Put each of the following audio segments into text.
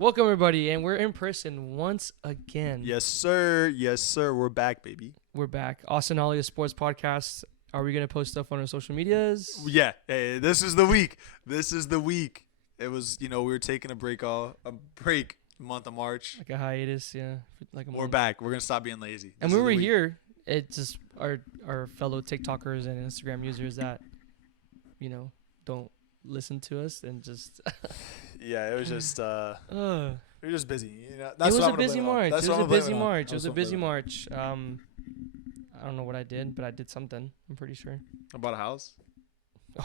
Welcome, everybody, and we're in person once again. Yes, sir. Yes, sir. We're back, baby. We're back. Austin Oli, a sports podcast. Are we going to post stuff on our social medias? Yeah. Hey, this is the week. This is the week. It was, we were taking a break month of March. Like a hiatus, yeah. We're back. We're going to stop being lazy. And we were here. It's just our fellow TikTokers and Instagram users that, don't listen to us and just... Yeah, it was just... we were just busy. It was a busy March. It was a busy March. I don't know what I did, but I did something. I'm pretty sure. I bought a house.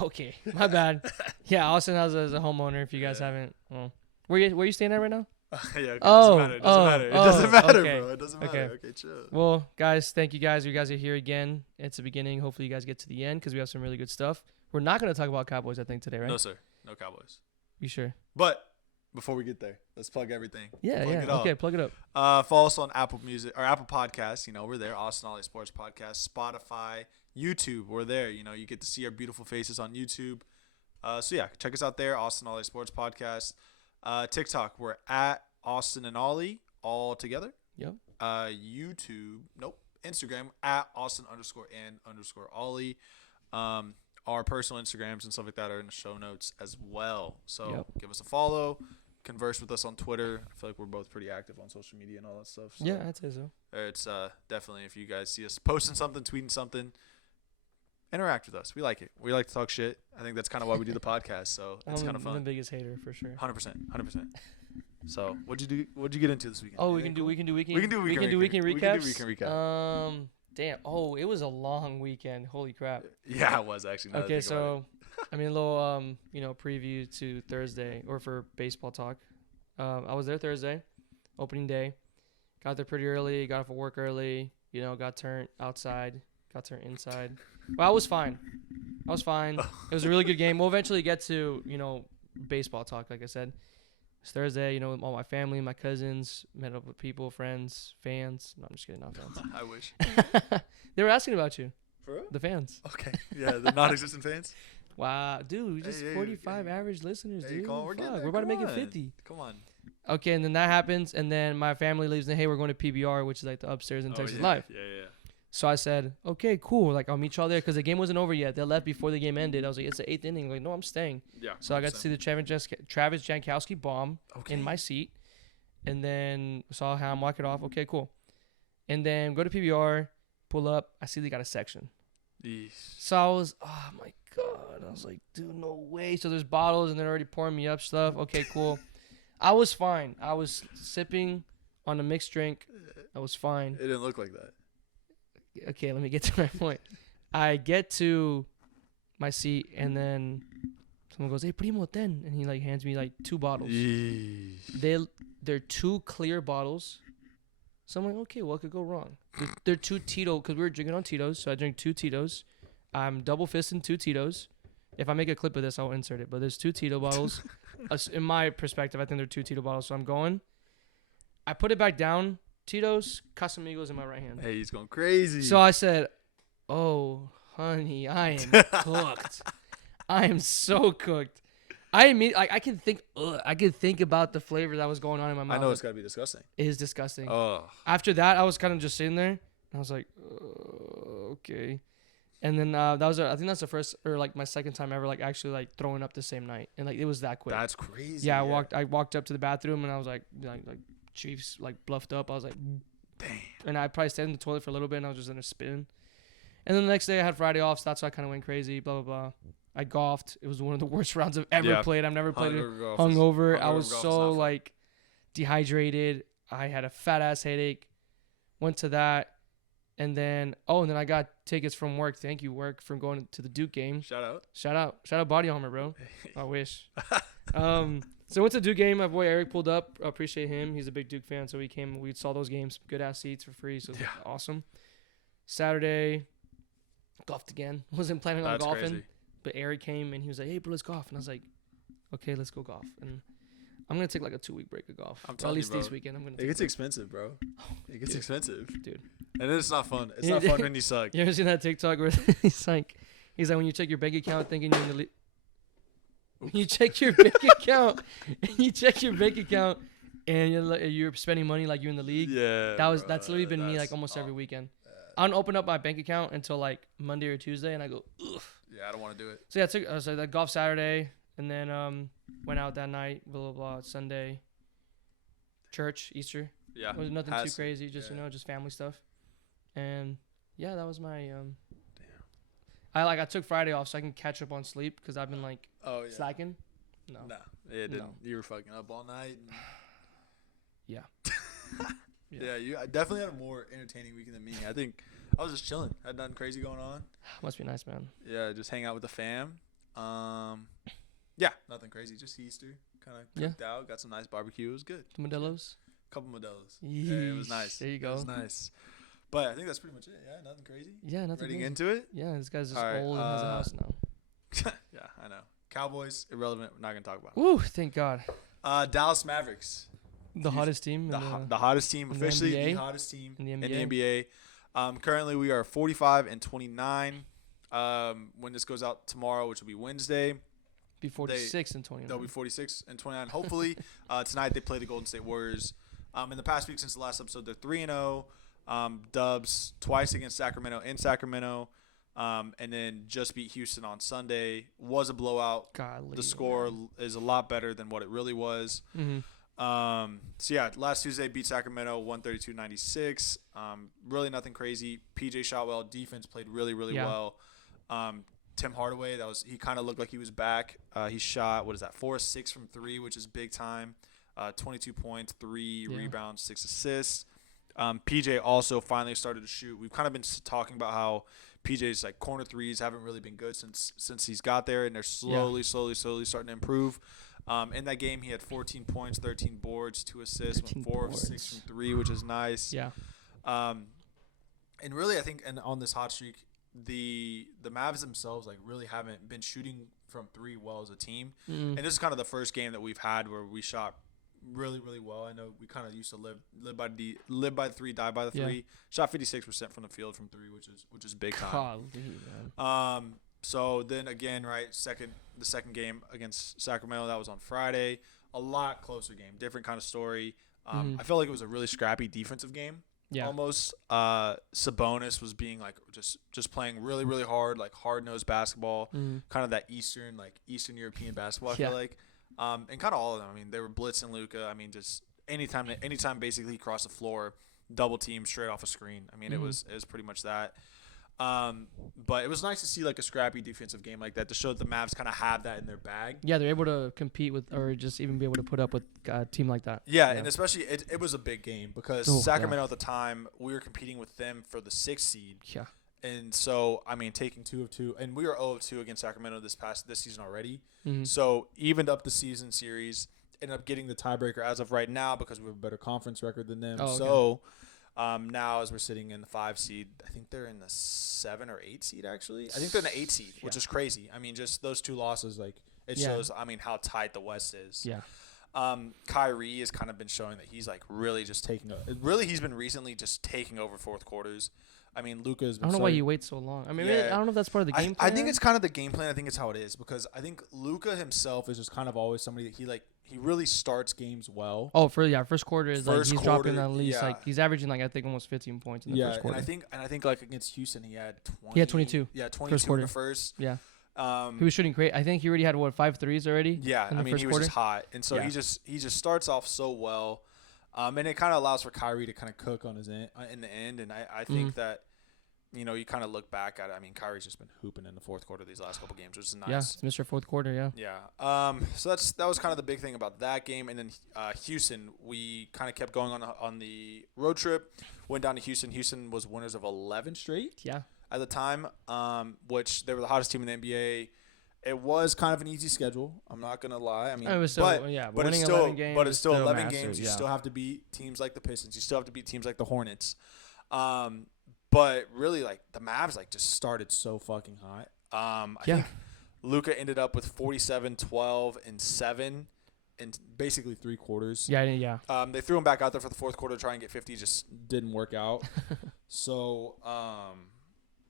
Okay, my bad. Yeah, Austin House as a homeowner. If you guys haven't, well, where you staying at right now? Yeah. Okay, it doesn't matter, okay. bro. It doesn't matter. Okay, chill. Well, guys, thank you guys. You guys are here again. It's the beginning. Hopefully, you guys get to the end because we have some really good stuff. We're not going to talk about Cowboys, I think, today, right? No, sir. No Cowboys. You sure? But before we get there, let's plug everything. Yeah. Okay, plug it up. Follow us on Apple Music or Apple Podcasts. We're there. Austin Oli Sports Podcast. Spotify, YouTube. We're there. You get to see our beautiful faces on YouTube. So yeah, check us out there. Austin Oli Sports Podcast. TikTok. We're at Austin and Oli all together. Yep. YouTube. Nope. Instagram at Austin_and_Oli. Our personal Instagrams and stuff like that are in the show notes as well. So Give us a follow. Converse with us on Twitter. I feel like we're both pretty active on social media and all that stuff. So yeah, I'd say so. It's definitely, if you guys see us posting something, tweeting something, interact with us. We like it. We like to talk shit. I think that's kind of why we do the podcast. So it's kind of fun. I'm the biggest hater for sure. 100%. So what'd you do? What'd you get into this weekend? Oh, we can do weekend recaps. We can do weekend recap. Damn. Oh, it was a long weekend. Holy crap. Yeah, it was actually. Okay, so a little preview to Thursday or for baseball talk. I was there Thursday, opening day. Got there pretty early. Got off of work early. Got turned outside. Got turned inside. Well, I was fine. It was a really good game. We'll eventually get to baseball talk, like I said. It's Thursday, with all my family, my cousins, met up with people, friends, fans. No, I'm just kidding, not fans. I wish. They were asking about you. For real? The fans. Okay. Yeah, the non-existent fans. Wow, dude, just 45 average listeners, dude. We're about to make it 50. Come on. Okay, and then that happens, and then my family leaves, and hey, we're going to PBR, which is like the upstairs in Texas Live. Yeah. So I said, okay, cool. Like, I'll meet y'all there because the game wasn't over yet. They left before the game ended. I was like, it's the 8th inning. Like, no, I'm staying. Yeah. So I got to see the Travis Jankowski bomb in my seat. And then saw how I'm walking off. Okay, cool. And then go to PBR, pull up. I see they got a section. Yeesh. So I was, oh, my God. I was like, dude, no way. So there's bottles, and they're already pouring me up stuff. Okay, cool. I was fine. I was sipping on a mixed drink. I was fine. It didn't look like that. Okay, let me get to my point. I get to my seat, and then someone goes, "Hey, primo, ten," and he hands me 2 bottles. Yeesh. They're 2 clear bottles. So I'm like, okay, what could go wrong? They're 2 Tito, because we were drinking on Tito's, so I drink 2 Tito's. I'm double fisting 2 Tito's. If I make a clip of this, I'll insert it. But there's 2 Tito bottles. In my perspective, I think they're 2 Tito bottles. So I'm going. I put it back down. Tito's, Casamigos in my right hand. Hey, he's going crazy. So I said, oh, honey, I am cooked. I am so cooked. I can think about the flavor that was going on in my mouth. I know it's got to be disgusting. It is disgusting. Oh. After that, I was kind of just sitting there, and I was like, okay. And then I think that's the first or my second time ever actually throwing up the same night, and it was that quick. That's crazy. Yeah, I walked up to the bathroom, and I was like Chiefs bluffed up. I was like, damn. And I probably stayed in the toilet for a little bit, and I was just in a spin. And then the next day I had Friday off, so that's why I kind of went crazy. Blah blah blah. I golfed. It was one of the worst rounds I've ever played. I've never played it hungover. I was so dehydrated. I had a fat ass headache. Went to that, and then I got tickets from work. Thank you, work, for going to the Duke game. Shout out Body Armor, bro. I wish. So I went to the Duke game. My boy Eric pulled up. I appreciate him. He's a big Duke fan, so he came. We saw those games. Good ass seats for free, so it was awesome. Saturday, golfed again. Wasn't planning on golfing, crazy. But Eric came and he was like, "Hey, bro, let's golf." And I was like, "Okay, let's go golf." And I'm gonna take a 2-week break of golf. At least this weekend, I'm gonna. It gets expensive, bro. It gets expensive, dude. And it's not fun. It's not fun when you suck. You ever seen that TikTok where he's like when you check your bank account thinking you're in the you check your bank account, and you're spending money like you're in the league. Yeah. That's literally been me like almost every weekend. I don't open up my bank account until like Monday or Tuesday, and I go, ugh. Yeah, I don't want to do it. So yeah, so that golf Saturday, and then went out that night, blah blah blah. Sunday, church, Easter. Yeah. It was nothing too crazy, just just family stuff, and yeah, that was my I took Friday off so I can catch up on sleep because I've been like slacking. No. It didn't. No. You were fucking up all night. And... Yeah. Yeah, you definitely had a more entertaining weekend than me. I think I was just chilling. Had nothing crazy going on. Must be nice, man. Yeah, just hang out with the fam. Yeah, nothing crazy. Just Easter. Kind of cooked out. Got some nice barbecue. It was good. The Modelo's? Couple Modelo's. Yeah, it was nice. There you go. It was nice. But I think that's pretty much it. Yeah, nothing crazy. Yeah, nothing Ready crazy. into it? Yeah, this guy's just old and has a house now. Yeah, I know. Cowboys, irrelevant. We're not going to talk about it. Woo, thank God. Dallas Mavericks. The hottest team. The hottest team. Officially the hottest team in the NBA. Currently, we are 45-29. When this goes out tomorrow, which will be Wednesday. Be 46 and 29. They'll be 46 and 29. Hopefully, tonight they play the Golden State Warriors. In the past week since the last episode, they're 3-0. Dubs twice against Sacramento in Sacramento. And then just beat Houston on Sunday. Was a blowout. Golly, the score is a lot better than what it really was. Mm-hmm. So yeah, last Tuesday beat Sacramento 132-96. Really nothing crazy. PJ shot well. Defense played really well. Tim Hardaway, he kind of looked like he was back. He shot 4 of 6 from 3, which is big time. 22 points, 3 rebounds, 6 assists. PJ also finally started to shoot. We've kind of been talking about how PJ's like corner threes haven't really been good since he's got there, and they're slowly starting to improve. In that game, he had 14 points, 13 boards, 2 assists, 4 of 6 from 3, which is nice. Yeah. And really, I think, and on this hot streak, the Mavs themselves like really haven't been shooting from 3 well as a team. Mm-hmm. And this is kind of the first game that we've had where we shot really well. I know we kind of used to live by the 3, die by the 3. Yeah. Shot 56% from the field from 3, which is big time. Golly, so then again, right, the second game against Sacramento, that was on Friday. A lot closer game, different kind of story. I felt like it was a really scrappy defensive game. Yeah. Almost. Sabonis was being like just playing really hard, like hard-nosed basketball, kind of that Eastern European basketball, I feel like. And kind of all of them. I mean, they were blitzing Luka. I mean, just anytime basically he crossed the floor, double team straight off a screen. I mean, it was pretty much that. But it was nice to see like a scrappy defensive game like that to show that the Mavs kind of have that in their bag. Yeah, they're able to compete with, or just even be able to put up with a team like that. Yeah, and especially it was a big game because Sacramento at the time, we were competing with them for the 6th seed. Yeah. And so, I mean, taking 2 of 2, and we were 0 of 2 against Sacramento this season already. Mm-hmm. So evened up the season series, ended up getting the tiebreaker as of right now because we have a better conference record than them. Oh, okay. So now as we're sitting in the 5 seed, I think they're in the 7 or 8 seed actually. I think they're in the 8 seed, which is crazy. I mean, just those 2 losses, like it shows. I mean, how tight the West is. Yeah. Kyrie has kind of been showing that he's like really just he's been recently just taking over fourth quarters. I mean, Luka's been I don't know why you wait so long. I mean, I don't know if that's part of the game plan. I think it's kind of the game plan. I think it's how it is because I think Luka himself is just kind of always somebody that he really starts games well. Oh, first quarter is like he's dropping at least like he's averaging like I think almost 15 points in the first quarter. and I think like against Houston he had 20. He had 22. Yeah, 22 in the first. Yeah. He was shooting great. I think he already had 5 threes already. Yeah, I mean he was just hot, and so he just starts off so well, and it kind of allows for Kyrie to kind of cook on his end in the end, and I think that. You know, you kind of look back at it. I mean, Kyrie's just been hooping in the fourth quarter these last couple games, which is nice. Yeah, it's Mr. Fourth Quarter, yeah. Yeah. So that was kind of the big thing about that game. And then Houston, we kind of kept going on the road trip. Went down to Houston. Houston was winners of 11 straight. Yeah. At the time, which they were the hottest team in the NBA. It was kind of an easy schedule. I'm not gonna lie. I mean, it was still, but it's still 11 games. But it's still 11 games. You still have to beat teams like the Pistons. You still have to beat teams like the Hornets. But really, like, the Mavs, like, just started so fucking hot. I think Luka ended up with 47, 12, and 7 in basically 3 quarters. Yeah. They threw him back out there for the fourth quarter to try and get 50. Just didn't work out. So,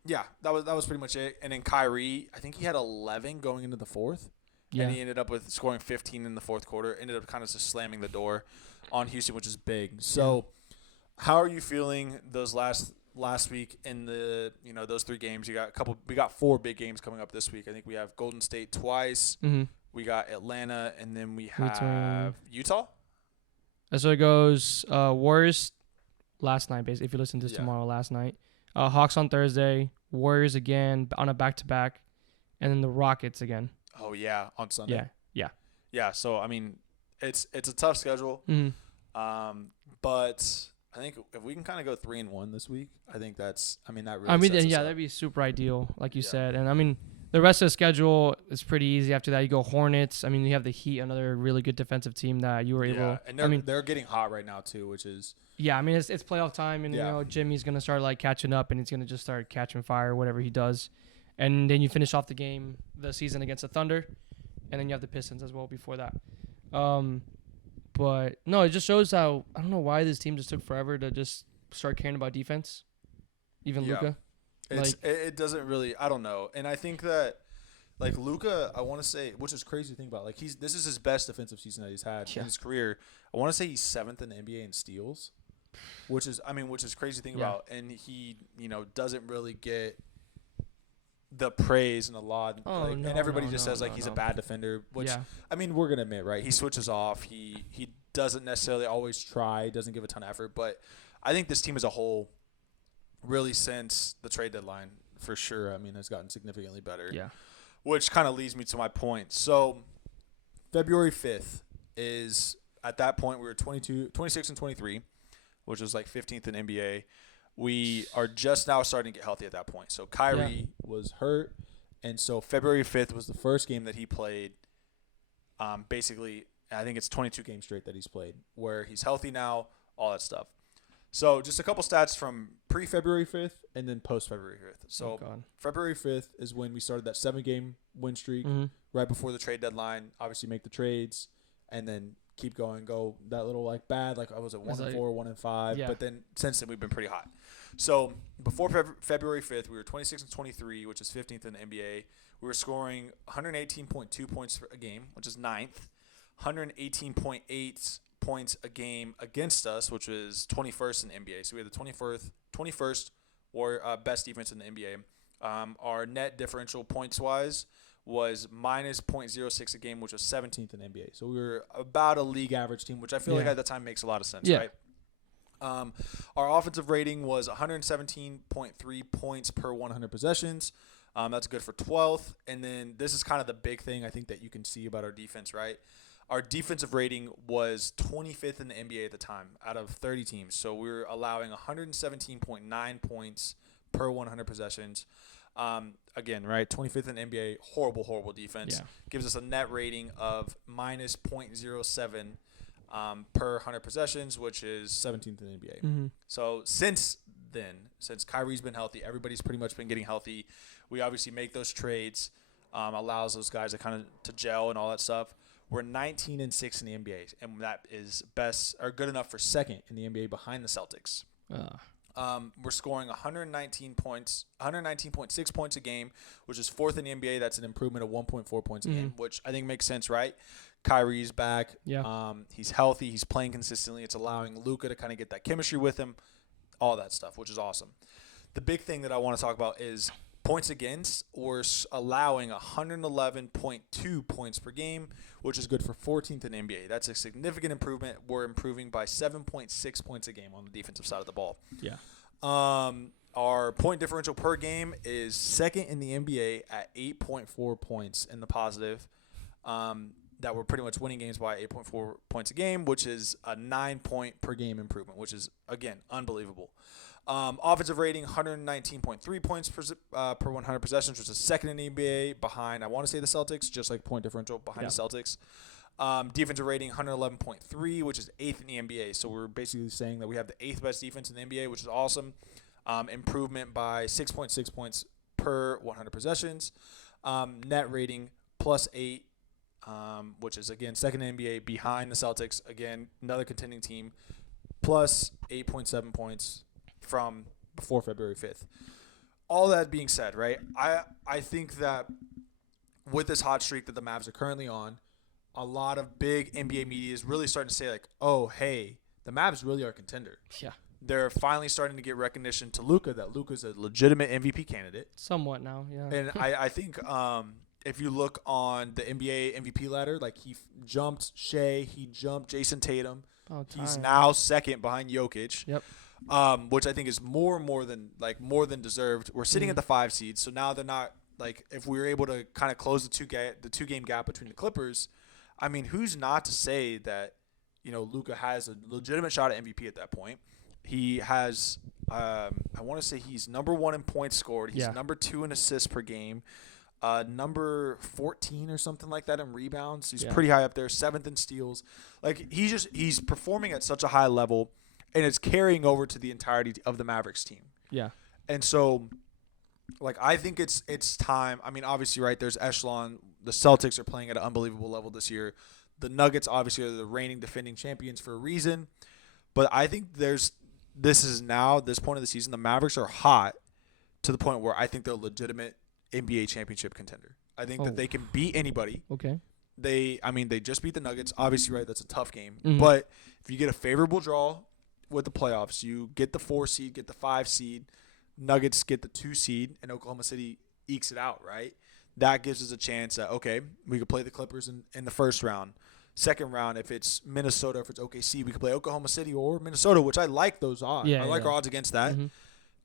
that was pretty much it. And then Kyrie, I think he had 11 going into the fourth. and he ended up with scoring 15 in the fourth quarter. Ended up kind of just slamming the door on Houston, which is big. So, how are you feeling those last week in the those 3 games? We got 4 big games coming up this week. I think we have Golden State twice. Mm-hmm. We got Atlanta, and then we have Utah. So it goes Warriors last night, basically. If you listen to this tomorrow, last night. Hawks on Thursday. Warriors again on a back-to-back. And then the Rockets again. Oh, yeah, on Sunday. Yeah. Yeah, so, I mean, it's a tough schedule. Mm-hmm. But I think if we can kind of go 3-1 this week, I think that really sets us up. That'd be super ideal, like you said. And, I mean, the rest of the schedule is pretty easy. After that, you go Hornets. I mean, you have the Heat, another really good defensive team that you were able. And they're getting hot right now too, which is. Yeah, I mean it's playoff time, and Jimmy's gonna start like catching up, and he's gonna just start catching fire, whatever he does, and then you finish off the season against the Thunder, and then you have the Pistons as well before that. But no, it just shows how I don't know why this team just took forever to just start caring about defense, even Luka. It doesn't really. I don't know, and I think that like Luka, I want to say, which is crazy to think about. Like this is his best defensive season that he's had in his career. I want to say he's 7th in the NBA in steals, which is crazy to think about. And he doesn't really get the praise and the laud. And everybody just says he's a bad defender, which I mean we're gonna admit, right? He switches off. He doesn't necessarily always try. Doesn't give a ton of effort, but I think this team as a whole. Really, since the trade deadline, for sure, I mean, has gotten significantly better. Yeah. Which kind of leads me to my point. So, February 5th is, at that point, we were 26 and 23, which was like 15th in NBA. We are just now starting to get healthy at that point. So, Kyrie was hurt, and so February 5th was the first game that he played. Basically, I think it's 22 games straight that he's played, where he's healthy now, all that stuff. So just a couple stats from pre-February 5th and then post-February 5th. So February 5th is when we started that 7-game win streak right before the trade deadline. Obviously make the trades and then keep going. Go that little bad, I was at 1-4, 1-5. Yeah. But then since then we've been pretty hot. So before February 5th, we were 26 and 23, which is 15th in the NBA. We were scoring 118.2 points a game, which is 9th. 118.8 points a game against us, which was 21st in the NBA. So we had the 21st or best defense in the NBA. Our net differential points-wise was minus .06 a game, which was 17th in the NBA. So we were about a league average team, which I feel like at the time makes a lot of sense, right? Our offensive rating was 117.3 points per 100 possessions. That's good for 12th. And then this is kind of the big thing I think that you can see about our defense, right? Our defensive rating was 25th in the NBA at the time out of 30 teams. So we were allowing 117.9 points per 100 possessions. Again, right, 25th in the NBA, horrible defense. Yeah. Gives us a net rating of minus .07 per 100 possessions, which is 17th in the NBA. Mm-hmm. So since then, since Kyrie's been healthy, everybody's pretty much been getting healthy. We obviously make those trades, allows those guys to gel and all that stuff. We're 19 and 6 in the NBA, and that is best or good enough for second in the NBA behind the Celtics. We're scoring 119 points, 119.6 points a game, which is fourth in the NBA. That's an improvement of 1.4 points a game, which I think makes sense, right? Kyrie's back. Yeah. He's healthy. He's playing consistently. It's allowing Luka to kind of get that chemistry with him, all that stuff, which is awesome. The big thing that I want to talk about is points against. We're allowing 111.2 points per game, which is good for 14th in the NBA. That's a significant improvement. We're improving by 7.6 points a game on the defensive side of the ball. Yeah. Our point differential per game is second in the NBA at 8.4 points in the positive. That we're pretty much winning games by 8.4 points a game, which is a 9-point per game improvement, which is, again, unbelievable. Offensive rating, 119.3 points per 100 possessions, which is second in the NBA behind, I want to say, the Celtics, just like point differential behind the Celtics. Defensive rating, 111.3, which is 8th in the NBA. So we're basically saying that we have the 8th best defense in the NBA, which is awesome. Improvement by 6.6 points per 100 possessions. Net rating, +8, which is, again, second in the NBA behind the Celtics. Again, another contending team, plus 8.7 points from before February 5th. All that being said, right, I think that with this hot streak that the Mavs are currently on, a lot of big NBA media is really starting to say, like, oh, hey, the Mavs really are a contender. Yeah. They're finally starting to get recognition to Luka that Luka's a legitimate MVP candidate. Somewhat now, yeah. And I think if you look on the NBA MVP ladder, like he jumped Shea, he jumped Jason Tatum. He's now second behind Jokic. Yep. Which I think is more than deserved. We're sitting at the 5 seed, so now they're not like, if we were able to kind of close the two game gap between the Clippers. I mean, who's not to say that, you know, Luka has a legitimate shot at MVP at that point? He has, I want to say he's number 1 in points scored. He's number 2 in assists per game, number 14 or something like that in rebounds. He's pretty high up there, 7th in steals. Like, he's performing at such a high level, and it's carrying over to the entirety of the Mavericks team. Yeah. And so, like, I think it's time. I mean, obviously, right, there's echelon. The Celtics are playing at an unbelievable level this year. The Nuggets, obviously, are the reigning defending champions for a reason. But I think this point of the season, the Mavericks are hot to the point where I think they're a legitimate NBA championship contender. I think that they can beat anybody. Okay. They just beat the Nuggets. Obviously, right, that's a tough game. Mm-hmm. But if you get a favorable draw with the playoffs, you get the 4 seed, get the 5 seed, Nuggets get the 2 seed, and Oklahoma City ekes it out, right? That gives us a chance that, okay, we could play the Clippers in the first round. Second round, if it's Minnesota, if it's OKC, we could play Oklahoma City or Minnesota, which I like those odds. I like our odds against that. Mm-hmm.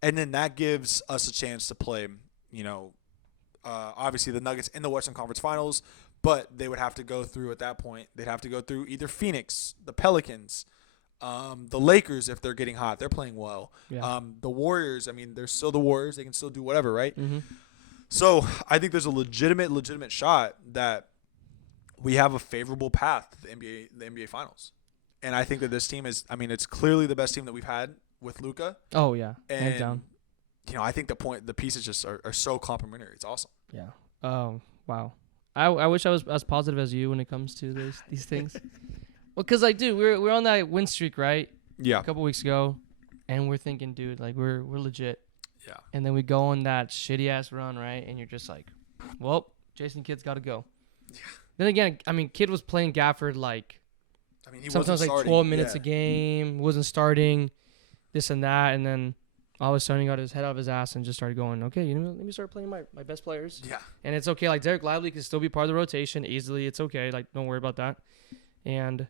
And then that gives us a chance to play, you know, obviously the Nuggets in the Western Conference Finals, but they would have to go through, at that point, they'd have to go through either Phoenix, the Pelicans, the Lakers if they're getting hot. They're playing well. Yeah. The Warriors, I mean, they're still the Warriors. They can still do whatever, right? Mm-hmm. So I think there's a legitimate shot that we have a favorable path to the NBA Finals. And I think that this team is, I mean, it's clearly the best team that we've had with Luka. Oh, yeah. And, hands down. You know, I think the pieces just are so complementary. It's awesome. Yeah. Oh, wow. I wish I was as positive as you when it comes to these things. Well, because, like, dude, we're on that win streak, right? Yeah. A couple weeks ago. And we're thinking, dude, like, we're legit. Yeah. And then we go on that shitty-ass run, right? And you're just like, well, Jason Kidd's got to go. Yeah. Then again, I mean, Kidd was playing Gafford like, I mean, he sometimes like 12 minutes a game, wasn't starting, this and that, and then all of a sudden he got his head out of his ass and just started going, okay, you know, let me start playing my best players. Yeah. And it's okay. Like, Derek Lively can still be part of the rotation easily. It's okay. Like, don't worry about that. And,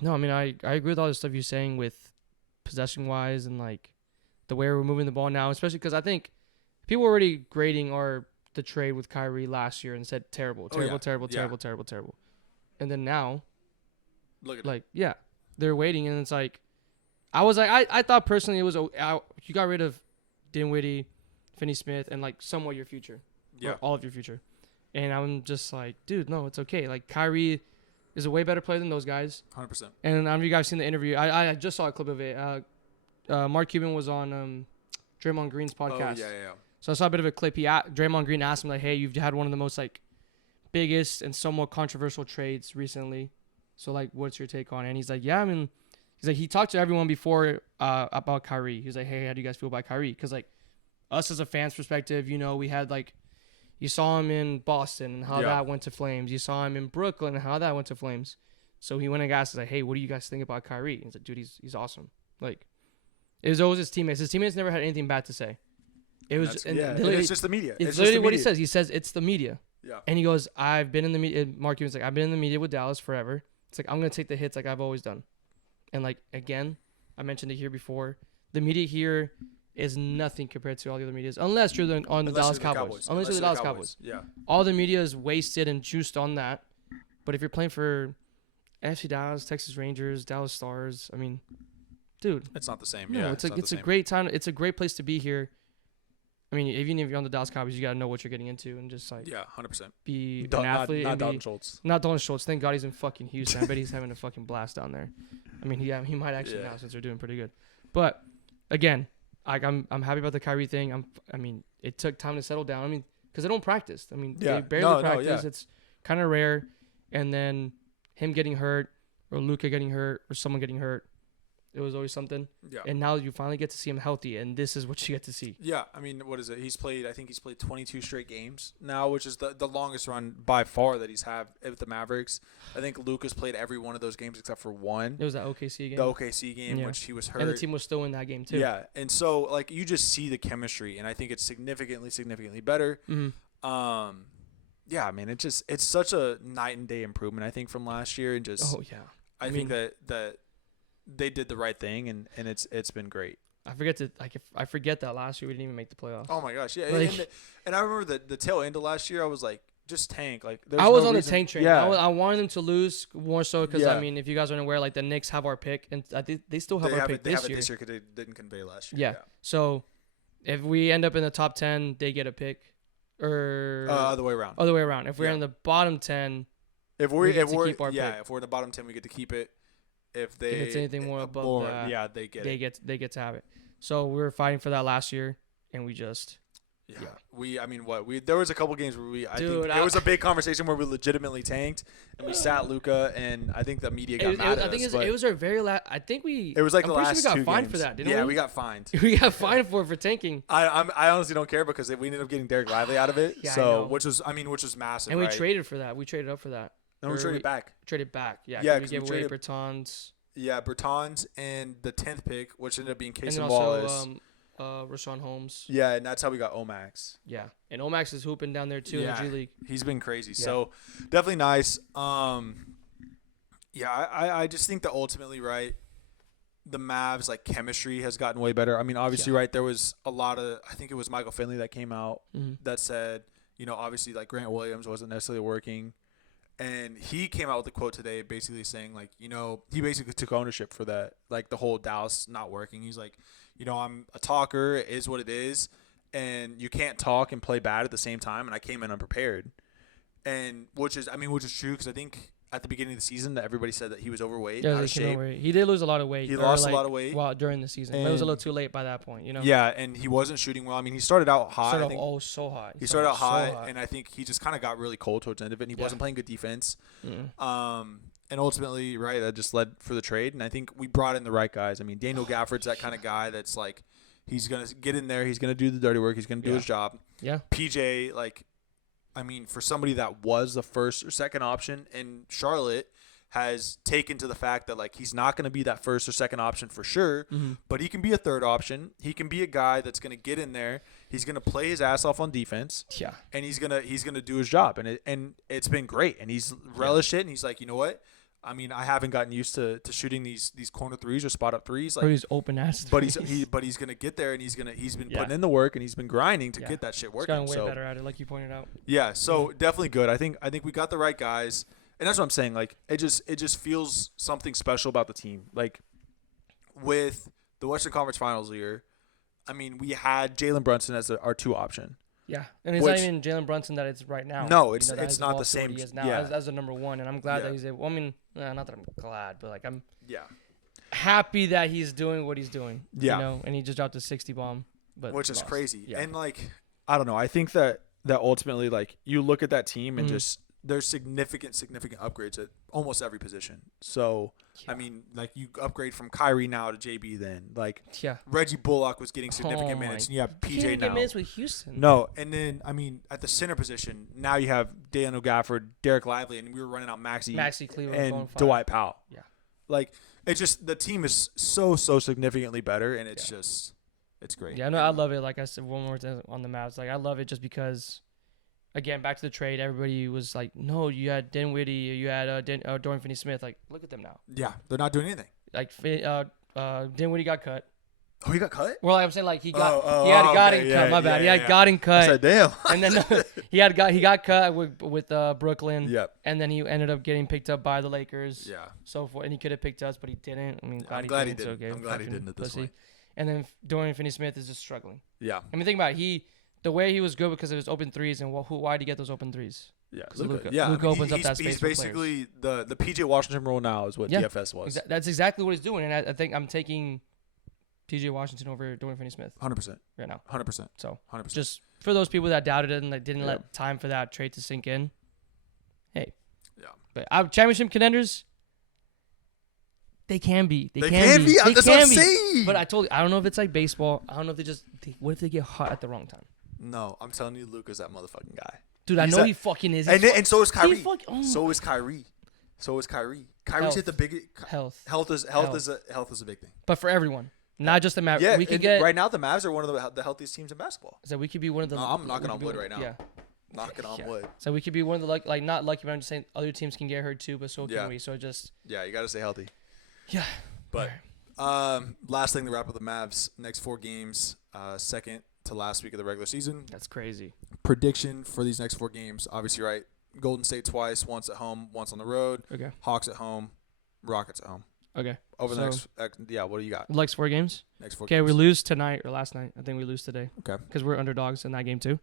no, I mean, I agree with all the stuff you're saying with possession-wise and, like, the way we're moving the ball now, especially because I think people were already grading the trade with Kyrie last year and said terrible. And then now, look at like, yeah, they're waiting, and it's like, I thought personally it was you got rid of Dinwiddie, Finney-Smith, and like somewhat your future, all of your future, and I'm just like, dude, no, it's okay. Like, Kyrie is a way better player than those guys, 100%. And I don't know if you guys seen the interview. I just saw a clip of it. Mark Cuban was on Draymond Green's podcast. Oh, yeah. So I saw a bit of a clip. Draymond Green asked him, like, hey, you've had one of the most, like, biggest and somewhat controversial trades recently. So, like, what's your take on it? And he's like, yeah, I mean, he's like, he talked to everyone before about Kyrie. He's like, hey, how do you guys feel about Kyrie? Because, like, us as a fan's perspective, you know, we had, like, you saw him in Boston and how that went to flames. You saw him in Brooklyn and how that went to flames. So he went and asked, like, hey, what do you guys think about Kyrie? And he's like, dude, he's awesome. Like, it was always his teammates. His teammates never had anything bad to say. It was, it's just the media. It's literally what he says. He says it's the media. Yeah. And he goes, I've been in the media. Mark Cuban's like, I've been in the media with Dallas forever. It's like, I'm gonna take the hits like I've always done. And like, again, I mentioned it here before. The media here is nothing compared to all the other medias, unless you're on the Dallas Cowboys. Unless you're the Dallas Cowboys. Yeah. All the media is wasted and juiced on that. But if you're playing for FC Dallas, Texas Rangers, Dallas Stars, I mean, dude, it's not the same. No, it's a great time. It's a great place to be here. I mean, even if you're on the Dallas Cowboys, you got to know what you're getting into and just, like, 100%. Be an athlete. Not Dalton Schultz. Not Dalton Schultz. Thank God he's in fucking Houston. I bet he's having a fucking blast down there. I mean, he might actually now, since they're doing pretty good. But, again, I'm happy about the Kyrie thing. I mean, it took time to settle down. I mean, because they don't practice. I mean, they barely practice. It's kind of rare. And then him getting hurt or Luka getting hurt or someone getting hurt, It was always something. Yeah. And now you finally get to see him healthy, and this is what you get to see. Yeah, I mean, what is it? I think he's played 22 straight games now, which is the longest run by far that he's had with the Mavericks. I think Luka's played every one of those games except for one. It was that OKC game. The OKC game, which he was hurt. And the team was still in that game, too. Yeah, and so, like, you just see the chemistry, and I think it's significantly better. Mm-hmm. Yeah, I mean, it's such a night and day improvement, I think, from last year, and just I think that they did the right thing, and it's been great. I forget that last year we didn't even make the playoffs. Oh my gosh, yeah. Like, and I remember the tail end of last year, I was like, just tank. Like I was on the tank train. Yeah. I wanted them to lose more so because I mean, if you guys aren't aware, like the Knicks have our pick, and I think they still have our pick this year. They have it this year because they didn't convey last year. Yeah. So if we end up in the top 10, they get a pick, or other way around. Other way around. If we're in the bottom 10, we get to keep our pick. If we're in the bottom 10, we get to keep it. If it's anything more above that, they get to have it. So we were fighting for that last year, and we just there was a couple games where I think it was a big conversation where we legitimately tanked, and we sat Luka, and I think the media got mad at us. I think it was our very last. I think we. It was like the last two games. We got fined for that, didn't we? Yeah, we got fined. We got fined for tanking. I honestly don't care because we ended up getting Derek Lively out of it. Yeah, which was massive. And we traded for that. We traded up for that. No, we traded back. Traded back. Yeah. Yeah, we gave away Bertans. Yeah, Bertans and the 10th pick, which ended up being Casey Wallace. Rashawn Holmes. Yeah, and that's how we got Omax. Yeah, and Omax is hooping down there too in the G League. He's been crazy. Yeah. So definitely nice. I just think that ultimately, right, the Mavs like chemistry has gotten way better. I mean, obviously, right, there was a lot of, I think it was Michael Finley that came out that said, obviously like Grant Williams wasn't necessarily working. And he came out with a quote today basically saying, like, he basically took ownership for that, like the whole Dallas not working. He's like, I'm a talker. It is what it is. And you can't talk and play bad at the same time. And I came in unprepared. And which is true because I think at the beginning of the season that everybody said that he was overweight, out of shape. He did lose a lot of weight. He lost a lot of weight during the season. But it was a little too late by that point, Yeah, and he wasn't shooting well. I mean, he started out hot. So hot. He started out hot, and I think he just kind of got really cold towards the end of it, and he wasn't playing good defense. And ultimately, right, that just led for the trade. And I think we brought in the right guys. I mean, Daniel Gafford's that kind of guy that's like, he's going to get in there. He's going to do the dirty work. He's going to do his job. Yeah. PJ, for somebody that was the first or second option in Charlotte, has taken to the fact that, like, he's not going to be that first or second option for sure, but he can be a third option. He can be a guy that's going to get in there. He's going to play his ass off on defense. Yeah. And he's going to do his job. And it's been great. And he's relished it. And he's like, you know what? I mean, I haven't gotten used to shooting these corner threes or spot up threes. Like, or these open ass threes. But he's going to get there, and he's been putting in the work, and he's been grinding to get that shit working. He's gotten way better at it, like you pointed out. Yeah, so definitely good. I think we got the right guys. And that's what I'm saying. Like, it just feels something special about the team. Like, with the Western Conference Finals year, I mean, we had Jalen Brunson as our 2 option. Yeah, and it's not even Jalen Brunson that it's right now. No, it's not the same. He is now as the number 1, and I'm glad that he's able. I mean, not that I'm glad, but like I'm happy that he's doing what he's doing. Yeah, and he just dropped a 60 bomb, which is crazy. Yeah. And like, I don't know. I think that ultimately, like, you look at that team and just. There's significant upgrades at almost every position. So, I mean, like, you upgrade from Kyrie now to JB then. Like, Reggie Bullock was getting significant minutes, and you have PJ now. He didn't get minutes with Houston. No, and then, I mean, at the center position, now you have Daniel Gafford, Derek Lively, and we were running out Maxey Cleveland, and Dwight Powell. Yeah. Like, it's just, the team is so significantly better, and it's just, it's great. Yeah, no, I love it. Like I said, one more time on the Mavs. Like, I love it just because... Again, back to the trade. Everybody was like, "No, you had Dinwiddie, you had Dorian Finney-Smith." Like, look at them now. Yeah, they're not doing anything. Like, Dinwiddie got cut. Oh, he got cut? Well, I'm saying like he got gotten cut. My bad. He had gotten cut. I said, damn. And then he got cut with Brooklyn. Yep. And then he ended up getting picked up by the Lakers. Yeah. So forth, and he could have picked us, but he didn't. I mean, I'm glad he didn't. Okay. I'm glad he didn't at this point. And then Dorian Finney-Smith is just struggling. Yeah. I mean, think about it. The way he was good because of his open threes, and why did he get those open threes? Yeah, Luka. Luka opens up that space. He's basically the PJ Washington role now is what DFS was. That's exactly what he's doing, and I think I'm taking PJ Washington over Dorian Finney-Smith. 100% right now. 100%. So 100%. Just for those people that doubted it and that didn't let time for that trade to sink in. Hey. Yeah. But championship contenders. They can be. They can be. That's what I'm saying. But I told you, I don't know if it's like baseball. I don't know if what if they get hot at the wrong time? No, I'm telling you, Luka's that motherfucking guy. Dude, I know he fucking is. And so is Kyrie. So is Kyrie. Kyrie's hit the biggest. Health. Health is a big thing. But for everyone, not just the Mavericks. Yeah, we could get right now the Mavs are one of the healthiest teams in basketball. So we could be one of the. No, I'm knocking on wood right now. Yeah. Knocking on wood. So we could be one of the not lucky, but I'm just saying other teams can get hurt too, but so can we. So just. Yeah, you got to stay healthy. Yeah. But last thing to wrap up the Mavs, next 4 games, second to last week of the regular season. That's crazy. Prediction for these next 4 games, obviously right. Golden State twice, once at home, once on the road. Okay. Hawks at home, Rockets at home. Okay. Over the next, what do you got? Next 4 games? Next 4 games. Okay, we lose tonight or last night. I think we lose today. Okay. Because we're underdogs in that game too.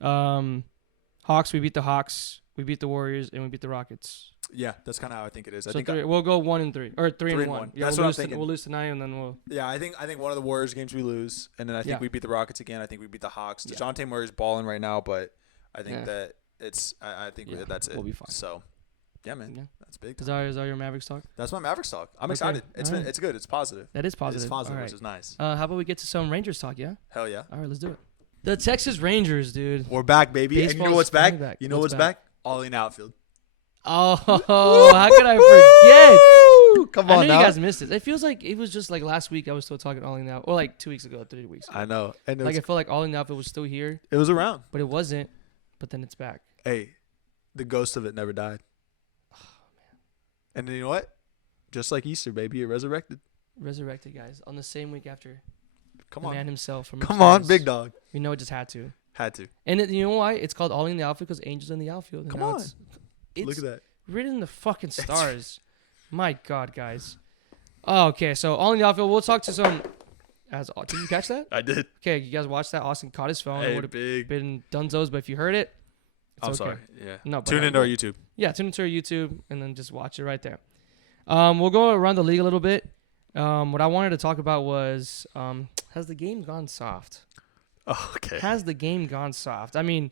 Hawks, we beat the Hawks, we beat the Warriors, and we beat the Rockets. Yeah, that's kind of how I think it is. So we'll go 1-3 or 3-1. Yeah, that's what I'm thinking. We'll lose tonight and then we'll. Yeah, I think one of the Warriors games we lose, and then I think we beat the Rockets again. I think we beat the Hawks. DeJounte Murray's balling right now, but I think that it's. I think that's it. We'll be fine. So, yeah, man, that's big. Is that your Mavericks talk? That's my Mavericks talk. I'm excited. It's good. It's positive. That is positive. It's positive, which is nice. How about we get to some Rangers talk? Yeah. Hell yeah. All right, let's do it. The Texas Rangers, dude. We're back, baby. And you know what's back? You know what's back? Oli and Outfield. Oh, how could I forget? Come on, I know you guys missed it. It feels like it was just like last week I was still talking Oli and Outfield, or like 2 weeks ago, 3 weeks ago. I know. And like I felt like Oli and Outfield was still here. It was around, but it wasn't. But then it's back. Hey, the ghost of it never died. Oh man. And then you know what? Just like Easter, baby, it resurrected. Resurrected, guys, on the same week after. Come on, man himself. Come on, big dog. We know it just had to. And you know why? It's called Oli in the Outfield because Angels in the Outfield. And Come on. It's look at that. Written in the fucking stars. My God, guys. Oh, okay, so Oli in the Outfield. We'll talk to some. Did you catch that? I did. Okay, you guys watched that? Austin caught his phone. Hey, it would have been Dunzos, but if you heard it, it's okay. Sorry. Yeah. No, tune into our YouTube. Yeah, tune into our YouTube and then just watch it right there. We'll go around the league a little bit. What I wanted to talk about was has the game gone soft? Oh, okay. Has the game gone soft? I mean,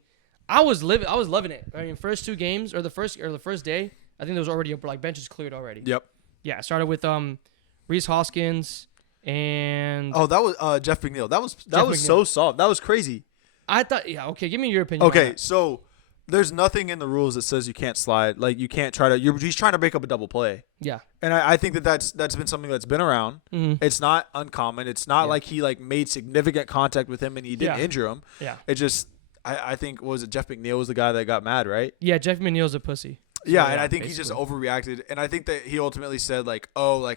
I was loving it. I mean, first 2 games or the first day, I think there was already like benches cleared already. Yep. Yeah, started with Reese Hoskins and that was Jeff McNeil. That was so soft. That was crazy. I thought okay, give me your opinion. Okay, so there's nothing in the rules that says you can't slide. Like you can't try to. He's trying to break up a double play. Yeah. And I think that's been something that's been around. Mm-hmm. It's not uncommon. It's not like he made significant contact with him and he didn't injure him. Yeah. It just I think Jeff McNeil was the guy that got mad, right? Yeah, Jeff McNeil's a pussy. So, yeah, and I think he just overreacted. And I think that he ultimately said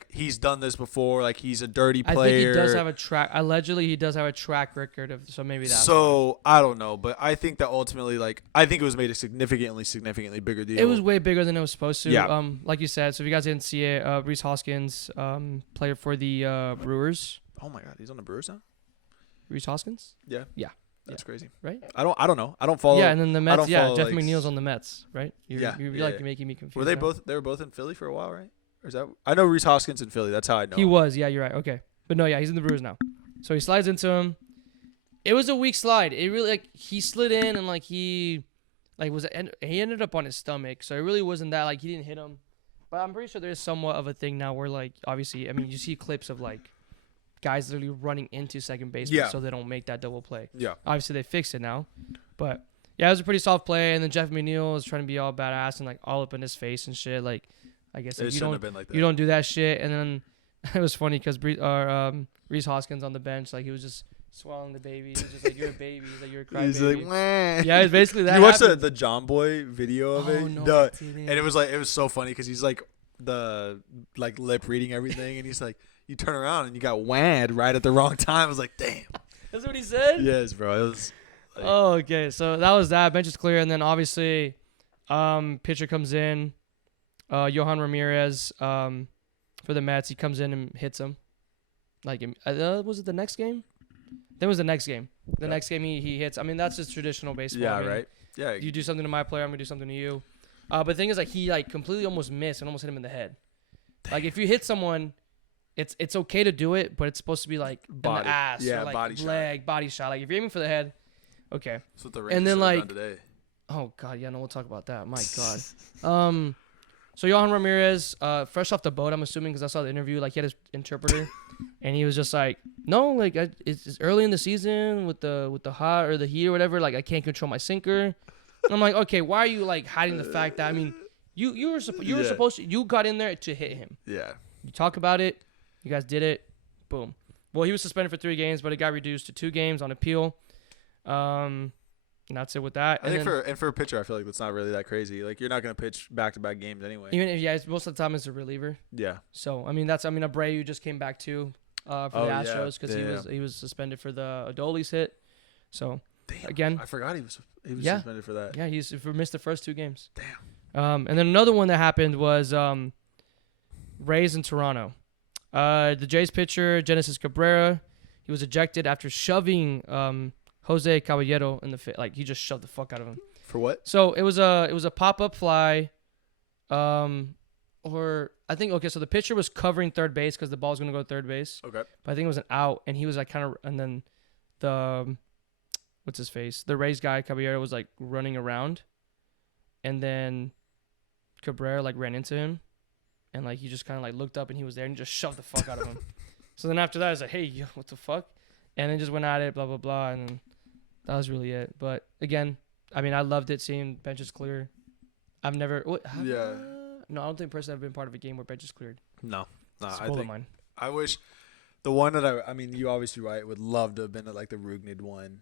he's done this before, like he's a dirty player. I think he does have a track. Allegedly, he does have a track record of. So maybe that's. So I don't know, but I think that ultimately, I think it was made a significantly bigger deal. It was way bigger than it was supposed to. Yeah. Like you said. So if you guys didn't see it, Reese Hoskins, player for the Brewers. Oh my God, he's on the Brewers now. Reese Hoskins. Yeah. Yeah. That's crazy. Right? I don't know. I don't follow. Yeah, and then the Mets. Yeah, Jeff McNeil's on the Mets, right? You're making me confused. Were they both? They were both in Philly for a while, right? Or is that? I know Reese Hoskins in Philly. That's how I know. He was. Yeah, you're right. Okay, but no, yeah, he's in the Brewers now. So he slides into him. It was a weak slide. It really he slid in and he ended up on his stomach. So it really wasn't that he didn't hit him. But I'm pretty sure there's somewhat of a thing now where obviously you see clips of guys literally running into second base so they don't make that double play. Yeah. Obviously, they fixed it now. But, yeah, it was a pretty soft play. And then Jeff McNeil is trying to be all badass and, all up in his face and shit. I guess it shouldn't have been like that. You don't do that shit. And then it was funny because Reese Hoskins on the bench, he was just swallowing the baby. He was just you're a baby. He's you're a crybaby. He's Wah. Yeah, it's basically that. You watched the John Boy video of it? No, I didn't. And it was so funny because he's the lip reading everything. And he's you turn around and you got whanned right at the wrong time. I was like, damn. That's what he said? Yes, bro. It was okay. So that was that. Bench is clear. And then obviously, pitcher comes in. Johan Ramirez for the Mets. He comes in and hits him. Was it the next game? That was the next game. The next game he hits. I mean, that's just traditional baseball. Yeah, right. Yeah. You do something to my player, I'm going to do something to you. But the thing is, he completely almost missed and almost hit him in the head. If you hit someone, it's okay to do it, but it's supposed to be body. In the ass or body leg, body shot. If you're aiming for the head, okay. That's what the Rangers have done today. Oh God, yeah, no, we'll talk about that. My God. So Johan Ramirez, fresh off the boat, I'm assuming, because I saw the interview, like he had his interpreter, and he was just like, no, like it's early in the season with the hot or the heat or whatever. Like I can't control my sinker. And I'm like, okay, why are you like hiding the fact that you were supposed to, you got in there to hit him. Yeah. You talk about it. You guys did it. Boom. Well, he was suspended for 3 games, but it got reduced to 2 games on appeal. And that's it with that. I think for a pitcher, I feel like that's not really that crazy. Like you're not gonna pitch back-to-back games anyway. Even if most of the time it's a reliever. Yeah. So Abreu just came back too for the Astros because he was suspended for the Adoli's hit. So again, I forgot he was suspended for that. Yeah, he's missed the first 2 games. Damn. And then another one that happened was Rays in Toronto. The Jays pitcher Genesis Cabrera, he was ejected after shoving Jose Caballero in the face. Like he just shoved the fuck out of him. For what? So it was a pop-up fly, or I think so the pitcher was covering third base because the ball was gonna go to third base. Okay. But I think it was an out, and he was like and then the what's his face? The Rays guy Caballero was like running around, and then Cabrera like ran into him, and like he just kind of like looked up and he was there and just shoved the fuck out of him. So then after that, I was like, hey, yo, what the fuck? And then just went at it, blah blah blah, and then that was really it. But again, I loved it seeing benches clear. I've never. No, I don't think personally I've been part of a game where benches cleared. No, Mine. I wish the one that you obviously right would love to have been like the Rugnid one.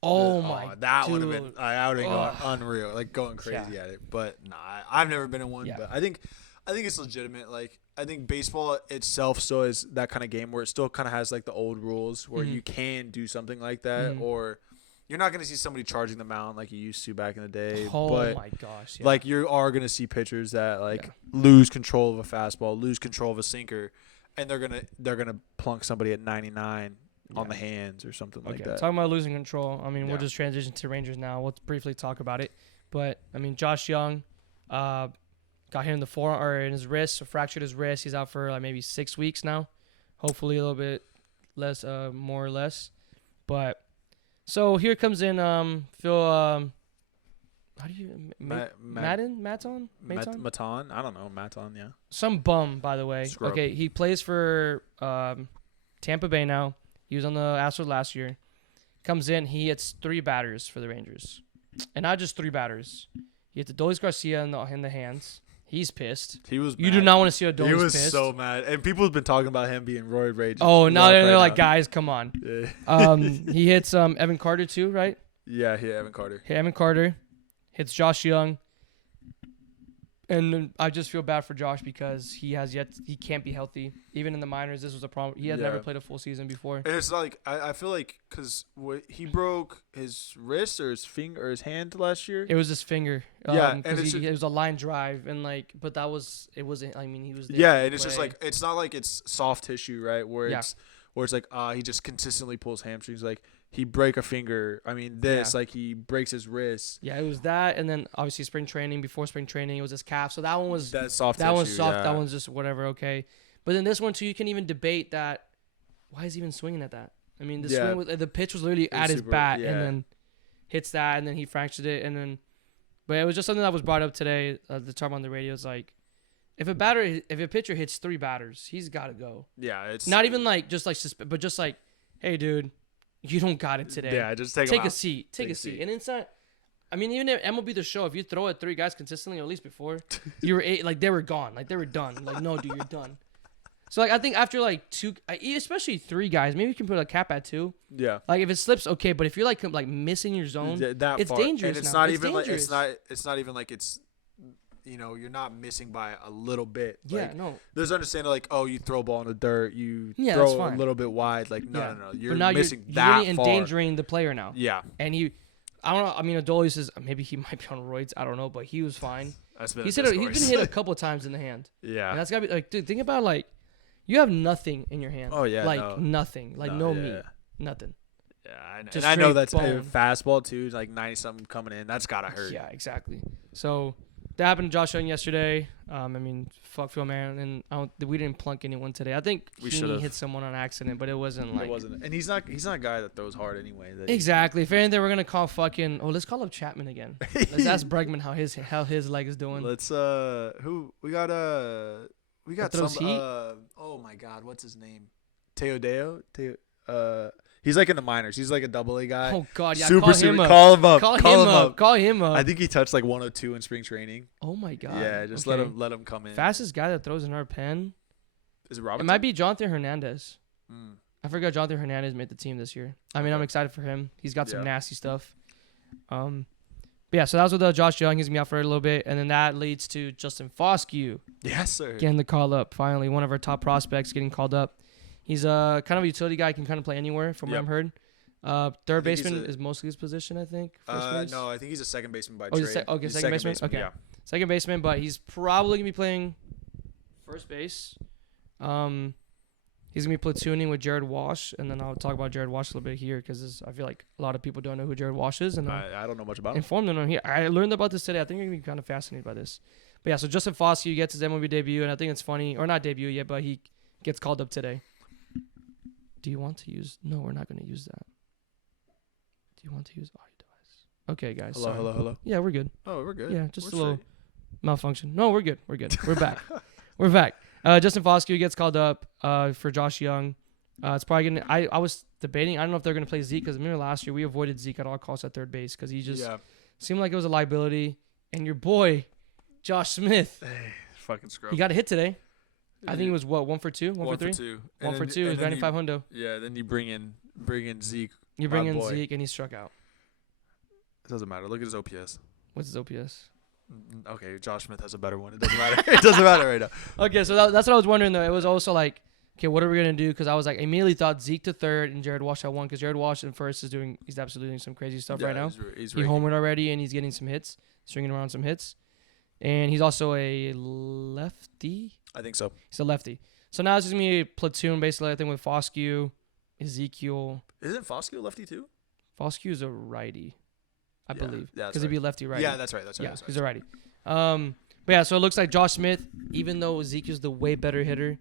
Oh my! That would have been. I would have gone unreal, like going crazy at it. But nah, I've never been in one. Yeah. But I think it's legitimate. Like I think baseball itself still is that kind of game where it still kind of has like the old rules where you can do something like that, or you're not going to see somebody charging the mound like you used to back in the day. Oh but my gosh! Yeah. Like you are going to see pitchers that lose control of a fastball, lose control of a sinker, and they're gonna plunk somebody at 99 on the hands or something like that. Talking about losing control, we'll just transition to Rangers now. We'll briefly talk about it. But Josh Young, got hit in the forearm or in his wrist, so fractured his wrist. He's out for like maybe 6 weeks now. Hopefully a little bit less, more or less. But so here comes in Phil. How do you Maton? Maton? I don't know. Maton, yeah. Some bum, by the way. Scrub. Okay, he plays for Tampa Bay now. He was on the Astros last year. Comes in, he hits 3 batters for the Rangers, and not just 3 batters. He hits Adolis Garcia in the hands. He's pissed. He was. You mad. do not want to see Adolis pissed. He was so mad, and people have been talking about him being roid rage. Oh, now they're like, guys, come on. Yeah. He hits Evan Carter too, right? Yeah, Evan Carter. Evan Carter hits Josh Young, and I just feel bad for Josh because he can't be healthy. Even in the minors, this was a problem. He had never played a full season before. And it's like I feel like because he broke his wrist or his finger or his hand last year. It was his finger. And it was a line drive and but it wasn't. He was there. Yeah, and it's just like it's not like it's soft tissue, right? Where it's like he just consistently pulls hamstrings. Like he break a finger. Like he breaks his wrist. Yeah, it was that, and then obviously before spring training, it was his calf. So that one was soft. That one's soft. Yeah. That one's just whatever. Okay, but then this one too, you can even debate that. Why is he even swinging at that? The pitch was literally at his bat, and then hits that, and then he fractured it, and then. But it was just something that was brought up today. The talk on the radio is like, if a pitcher hits 3 batters, he's got to go. Yeah, it's not even like just like but just like, hey, dude. You don't got it today. Yeah, just take a seat. Take a seat. And it's not. Even if MLB The Show, if you throw at 3 guys consistently, or at least before, you were they were gone. Like they were done. Like no, dude, you're done. So like I think after like 2, especially 3 guys, maybe you can put a cap at 2. Yeah. Like if it slips, okay, but if you're like missing your zone, it's dangerous. And it's now. not it's even dangerous. like it's not even like it's. You're not missing by a little bit. Yeah, no. There's understanding like, you throw a ball in the dirt, you throw a little bit wide. Like, no. You're missing that far. You're really endangering the player now. Yeah. And I don't know. Adolis says maybe he might be on roids. I don't know, but he was fine. He's been hit a couple of times in the hand. Yeah. And that's got to be like, dude, think about like, you have nothing in your hand. Oh, yeah. Like nothing. Like no meat. Nothing. Yeah. And I know that's a fastball too, like 90-something coming in. That's got to hurt. Yeah, exactly. So. that happened to Josh Young yesterday. I mean, fuck Phil, man, and we didn't plunk anyone today. I think he hit someone on accident, but it wasn't like. It wasn't, and he's not a guy that throws hard anyway. Exactly. If anything, we're gonna call fucking. Oh, let's call up Chapman again. Let's ask Bregman how his leg is doing. Let's who we got some heat? Oh my God, what's his name? Teodeo. He's like in the minors. He's like a AA guy. Oh God, yeah. Call him up. Call him up. I think he touched like 102 in spring training. Oh my God. Yeah, just let him come in. Fastest guy that throws in our pen. Is it Robinson? It might be Jonathan Hernandez. I forgot Jonathan Hernandez made the team this year. I mean, I'm excited for him. He's got some nasty stuff. But yeah, so that was with Josh Young. He's gonna be out for a little bit, and then that leads to Justin Foscue. Yes, sir. Getting the call up. Finally, one of our top prospects getting called up. He's kind of a utility guy. Can kind of play anywhere, from what I've heard. Third baseman is mostly his position, I think. No, I think he's a second baseman by trade. He's second baseman. Okay, yeah. Second baseman, but he's probably gonna be playing first base. He's gonna be platooning with Jared Walsh, and then I'll talk about Jared Walsh a little bit here because I feel like a lot of people don't know who Jared Walsh is, and I don't know much about him. Inform them on here. I learned about this today. I think you're gonna be kind of fascinated by this. But yeah, so Justin Foscue gets his MLB debut, and I think it's funny, or not debut yet, but he gets called up today. Do you want to use? No, we're not going to use that. Do you want to use audio device? Okay, guys. Hello. Yeah, we're good. Oh, we're good. Yeah, just a little malfunction. No, we're good. We're back. We're back. Justin Foscue gets called up for Josh Young. It's probably going to. I was debating. I don't know if they're going to play Zeke because remember last year we avoided Zeke at all costs at third base because he just seemed like it was a liability. And your boy, Josh Smith. Fucking scrub. He got a hit today. I think it was 1 for 2, 1 for 3. 1 for 2 is 95 hundo. Yeah, then you bring in Zeke. You bring in Zeke and he struck out. It doesn't matter. Look at his OPS. What's his OPS? Okay, Josh Smith has a better one. It doesn't matter. It doesn't matter right now. Okay, so that's what I was wondering though. It was also like, okay, what are we gonna do? Because I was like, I immediately thought Zeke to third and Jared Walsh at 1 because Jared Walsh in first he's absolutely doing some crazy stuff right now. He homered already and he's getting some hits, stringing around some hits, and he's also a lefty. I think so. He's a lefty. So now it's just going to be a platoon, basically, I think, with Foscue, Ezekiel. Isn't Foscue a lefty, too? Foscue is a righty, I believe. Yeah, because he'd be lefty-righty. Yeah, that's right. Yeah, he's a righty. But yeah, so it looks like Josh Smith, even though Ezekiel's the way better hitter,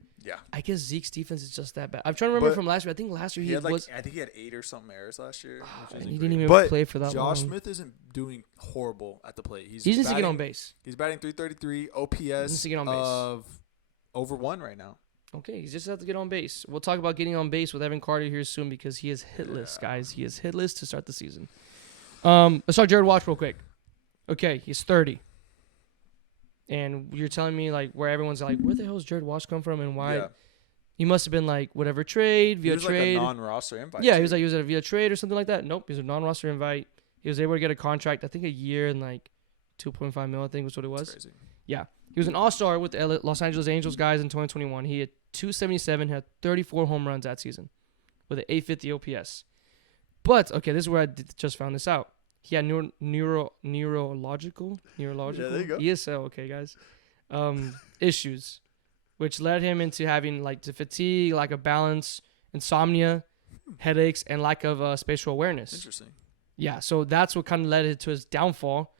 I guess Zeke's defense is just that bad. I'm trying to remember from last year. I think last year he was... I think he had 8 or something errors last year. And he didn't even play for that long. Josh Smith isn't doing horrible at the plate. He needs to get on base. He's batting .333, OPS of over 1 right now. Okay, he just has to get on base. We'll talk about getting on base with Evan Carter here soon because he is hitless, guys. He is hitless to start the season. Let's start Jared Walsh real quick. Okay, he's 30. And you're telling me, like, where everyone's like, where the hell is Jared Walsh come from and why? Yeah. He must have been, like, whatever trade, via trade. He was like a non-roster invite. Yeah, he was a via trade or something like that. Nope, he was a non-roster invite. He was able to get a contract, I think a year and, like, $2.5 million, I think was what it was. That's crazy. Yeah. He was an all-star with the Los Angeles Angels guys in 2021. He had 277, had 34 home runs that season with an 850 OPS. But, okay, this is where I just found this out. He had neurological yeah, there you go. ESL, okay, guys, issues, which led him into having, like, the fatigue, lack of balance, insomnia, headaches, and lack of spatial awareness. Interesting. Yeah, so that's what kind of led to his downfall.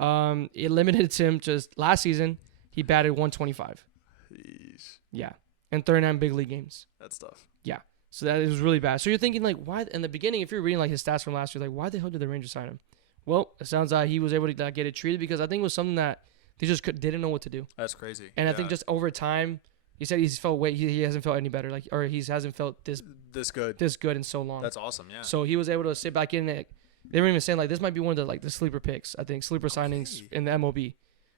It limited him just last season. He batted 125. Jeez. Yeah, and 39 big league games. That's tough. Yeah, so that was really bad. So you're thinking, like, why? In the beginning, if you're reading like his stats from last year, like, why the hell did the Rangers sign him? Well, it sounds like he was able to get it treated because I think it was something that they just didn't know what to do. That's crazy. And I think just over time, he said he's felt he hasn't felt any better, like, or he hasn't felt this good in so long. That's awesome. Yeah. So he was able to sit back in it. They were even saying, like, this might be one of the sleeper picks, I think, sleeper signings in the MLB.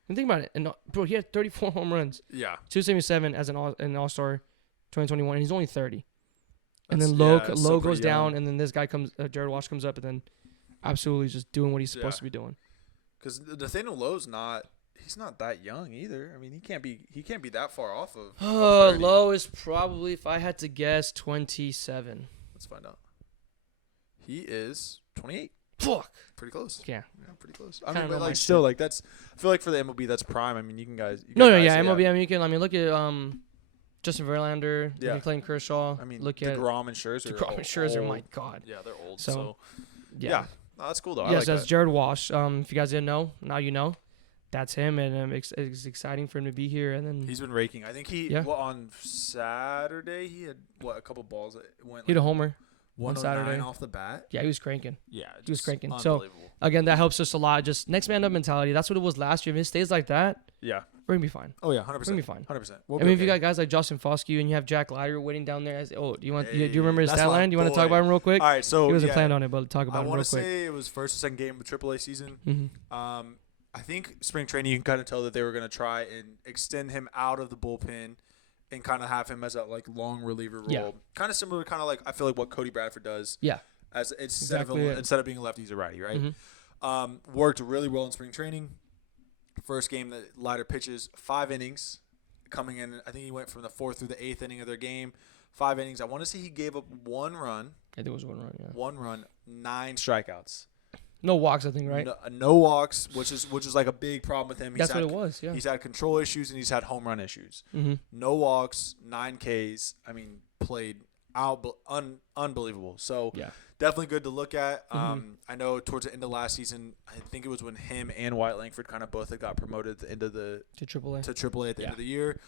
And think about it. And, bro, he had 34 home runs. Yeah. 277 as an All-Star 2021, and he's only 30. And then Lowe goes down, and then this guy comes, Jared Walsh comes up, and then absolutely just doing what he's supposed to be doing. Because Nathaniel Lowe's he's not that young either. I mean, he can't be that far off of. Lowe is probably, if I had to guess, 27. Let's find out. He is 28. Fuck. Pretty close. Yeah, pretty close. I mean, but like still, like that's. I feel like for the MLB, that's prime. I mean, you guys. MLB. I mean, you can. I mean, look at Justin Verlander. Yeah. Clayton Kershaw. I mean, look at DeGrom and Scherzer. My God. Yeah, they're old. So yeah. No, that's cool though. Yes, that's Jared Walsh. If you guys didn't know, now you know. that's him, and it's exciting for him to be here. And then he's been raking. I think on Saturday he had a couple balls that went. He had a homer. On Saturday off the bat. Yeah, he was cranking. Yeah, he was cranking. So again, that helps us a lot. Just next man up mentality. That's what it was last year. If it stays like that, yeah, we're gonna be fine. Oh yeah, 100%. We're gonna be fine. 100%. If you got guys like Justin Foscue and you have Jack Leiter waiting down there, do you remember his stat line? Do you want to talk about him real quick? All right, so he wasn't planned on it, but talk about him real quick. I want to say it was first or second game of the AAA season. Mm-hmm. I think spring training, you can kind of tell that they were going to try and extend him out of the bullpen and kind of have him as a long reliever role. Yeah. Kind of similar, I feel like what Cody Bradford does. Yeah. As instead of being a lefty, he's a righty, right? Mm-hmm. Worked really well in spring training. First game that Leiter pitches, 5 innings. Coming in, I think he went from the 4th through the 8th inning of their game. 5 innings. I want to say he gave up 1 run. I think it was 1 run, yeah. 1 run, 9 strikeouts. No walks, I think, right? No walks, which is like a big problem with him. That's what it was, yeah. He's had control issues and he's had home run issues. Mm-hmm. No walks, 9 Ks. I mean, played out unbelievable. So definitely good to look at. Mm-hmm. I know towards the end of last season, I think it was when him and Wyatt Langford kind of both had got promoted at the end of to AAA at the end of the year.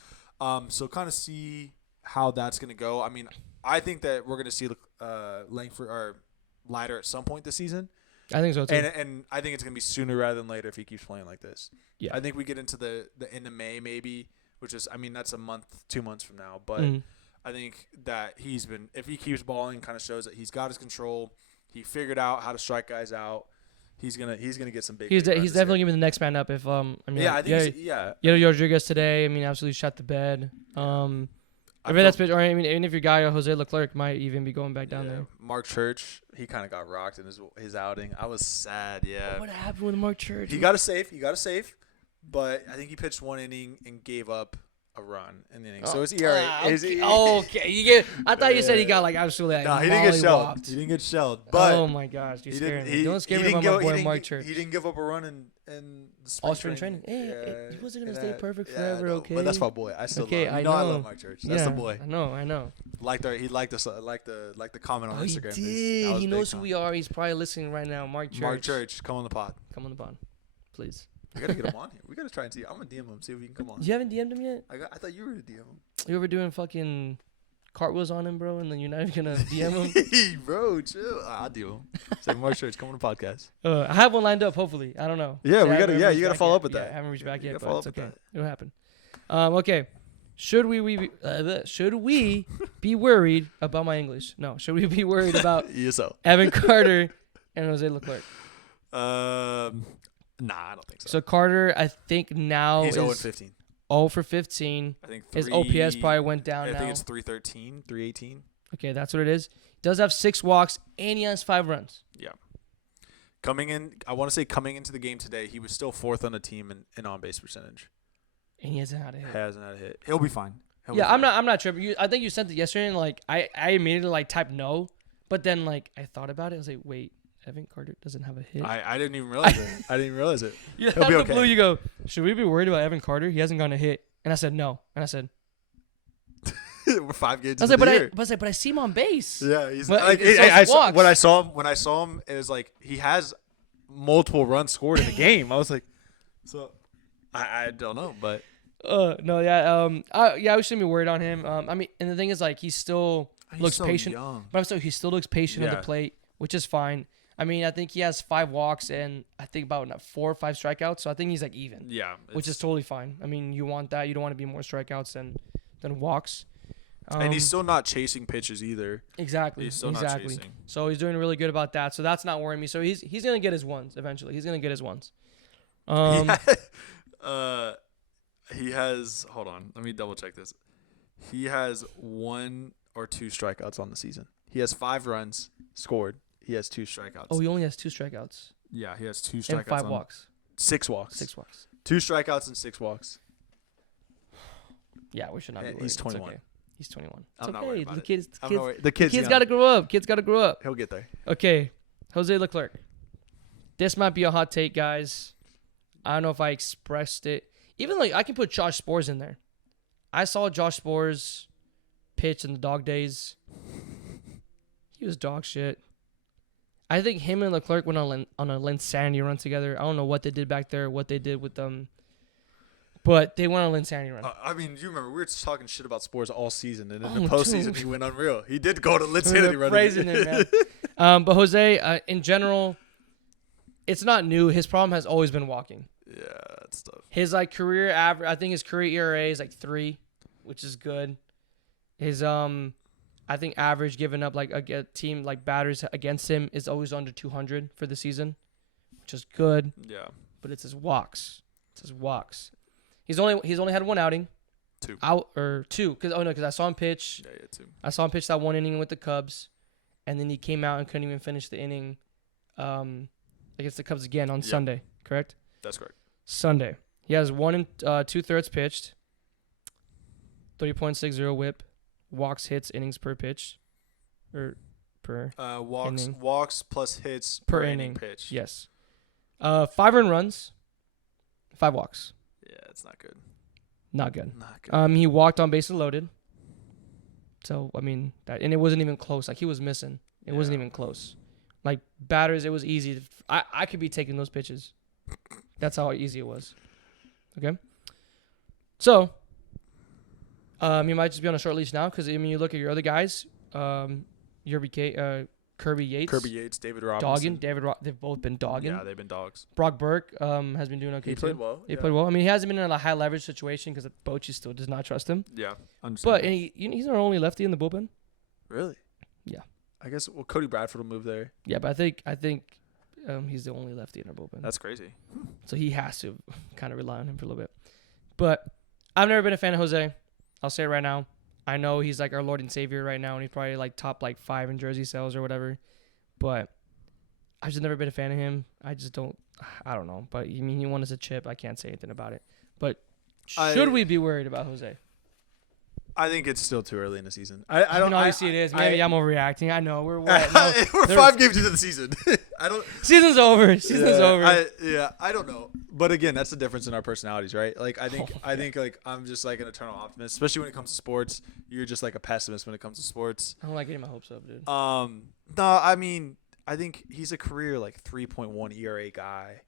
So kind of see how that's going to go. I mean, I think that we're going to see Langford or Leiter at some point this season. I think so too. And I think it's going to be sooner rather than later if he keeps playing like this. Yeah. I think we get into the end of May maybe, which is, I mean, that's a month, 2 months from now. But I think that if he keeps balling, kind of shows that he's got his control. He figured out how to strike guys out. He's gonna get some big. He's definitely gonna be the next man up. If Rodriguez today, I mean, absolutely shut the bed. Even if your guy Jose Leclerc might even be going back down there. Mark Church, he kind of got rocked in his outing. I was sad. Yeah. What happened with Mark Church? He got a save, but I think he pitched 1 inning and gave up a run in the inning. So it's ERA. Okay. I thought you said he got absolutely. No, he didn't get shelled. He didn't get shelled. But oh my gosh, you're scaring me. Don't scare me about my boy Mark Church. He didn't give up a run in the spring training. Hey, he wasn't gonna stay perfect forever. Okay. But that's my boy. I still love him. I love Mark Church. That's the boy. I know. He liked the comment on Instagram. He did. He knows who we are. He's probably listening right now. Mark Church, come on the pod. Please. We gotta get him on here. We gotta try and see. I'm gonna DM him, see if he can come on. You haven't DM'd him yet? I thought you were gonna DM him. You ever doing fucking cartwheels on him, bro, and then you're not even gonna DM him? Hey, bro, chill. I'll DM him. Say Mark Church, come on the podcast. I have one lined up. Hopefully, I don't know. Yeah, you gotta follow up with that. I haven't reached back yet, but it's okay. It'll happen. Okay. Should we be worried about my English? No. Should we be worried about Evan Carter and Jose Leclerc? Nah, I don't think so. So Carter, I think now he's is 0-15. 0 for 15. I think his OPS probably went down now. I think it's 313, 318. Okay, that's what it is. He does have 6 walks and he has 5 runs. Yeah. Coming into the game today, he was still 4th on the team in on-base percentage. And he hasn't had a hit. He'll be fine. I'm not tripping. I think you sent it yesterday, and I immediately typed no, but then I thought about it. I was like, wait, Evan Carter doesn't have a hit. I didn't even realize it. I didn't realize it. Yeah, he'll be okay. Blue, you go, should we be worried about Evan Carter? He hasn't gotten a hit, and I said no, and I said. We're 5 games. But I see him on base. Yeah, he's when I saw him, it was like he has multiple runs scored in the game. I was like, so I don't know, but. We shouldn't be worried on him. And the thing is, he still looks so patient. Young. But he still looks patient at the plate, which is fine. I mean, I think he has 5 walks and I think about 4 or 5 strikeouts. So I think he's even. Yeah. Which is totally fine. I mean, you want that. You don't want to be more strikeouts than walks. And he's still not chasing pitches either. Exactly. He's still not chasing. So he's doing really good about that. So that's not worrying me. So he's going to get his ones eventually. He's going to get his ones. He has. Hold on. Let me double check this. He has 1 or 2 strikeouts on the season. He has 5 runs scored. He has 2 strikeouts. Oh, he only has 2 strikeouts. Yeah, he has 2 strikeouts. And 5 walks. 6 walks. 6 walks. 2 strikeouts and 6 walks. Yeah, we should not be worried. He's 21. Okay. He's 21. I'm not worried about it. The kid's got to grow up. Kid's got to grow up. He'll get there. Okay, Jose Leclerc. This might be a hot take, guys. I don't know if I expressed it. Even I can put Josh Spores in there. I saw Josh Spores pitch in the dog days. He was dog shit. I think him and Leclerc went on a Linsanity run together. I don't know what they did back there, what they did with them. But they went on a Linsanity run. I mean, you remember, we were just talking shit about sports all season. And in the postseason, he went unreal. He did go to Linsanity run. Praising him, man. But Jose, in general, it's not new. His problem has always been walking. Yeah, that's tough. His career average, I think his career ERA is 3, which is good. His I think average given up a team batters against him is always under 200 for the season, which is good. Yeah. But it's his walks. He's only had one outing. 2. Two because I saw him pitch. Yeah, 2. I saw him pitch that one inning with the Cubs, and then he came out and couldn't even finish the inning against the Cubs again on Sunday. Correct? That's correct. Sunday. He has 1 and 2/3 pitched, 3.60 WHIP, walks, hits, innings per pitch, or per walks plus hits per inning pitch. Yes. 5 earned runs, 5 walks. Yeah, it's not good. Not good. He walked on bases loaded. So I mean and it wasn't even close. He was missing. It wasn't even close. Batters, it was easy. I could be taking those pitches. That's how easy it was. Okay. So, he might just be on a short leash now because you look at your other guys, Kirby Yates, David Robinson, they've both been dogging. Yeah, they've been dogs. Brock Burke has been doing okay. He played well. He played well. I mean, he hasn't been in a high leverage situation because Bochy still does not trust him. Yeah, but he's our only lefty in the bullpen. Really? Yeah. I guess Cody Bradford will move there. Yeah, but I think he's the only lefty in our bullpen. That's crazy. So he has to kind of rely on him for a little bit. But I've never been a fan of Jose. I'll say it right now. I know he's our Lord and Savior right now, and he's probably top 5 in jersey sales or whatever. But I've just never been a fan of him. I just don't. I don't know. But he won us a chip. I can't say anything about it. But should we be worried about Jose? I think it's still too early in the season. I don't. Obviously, it is. Maybe I'm overreacting. I know we're what? No, we're 5 games into the season. I don't. Season's over. Over. I don't know. But again, that's the difference in our personalities, right? I think I'm just an eternal optimist, especially when it comes to sports. You're just a pessimist when it comes to sports. I don't like getting my hopes up, dude. No, I mean, I think he's a career 3.1 ERA guy.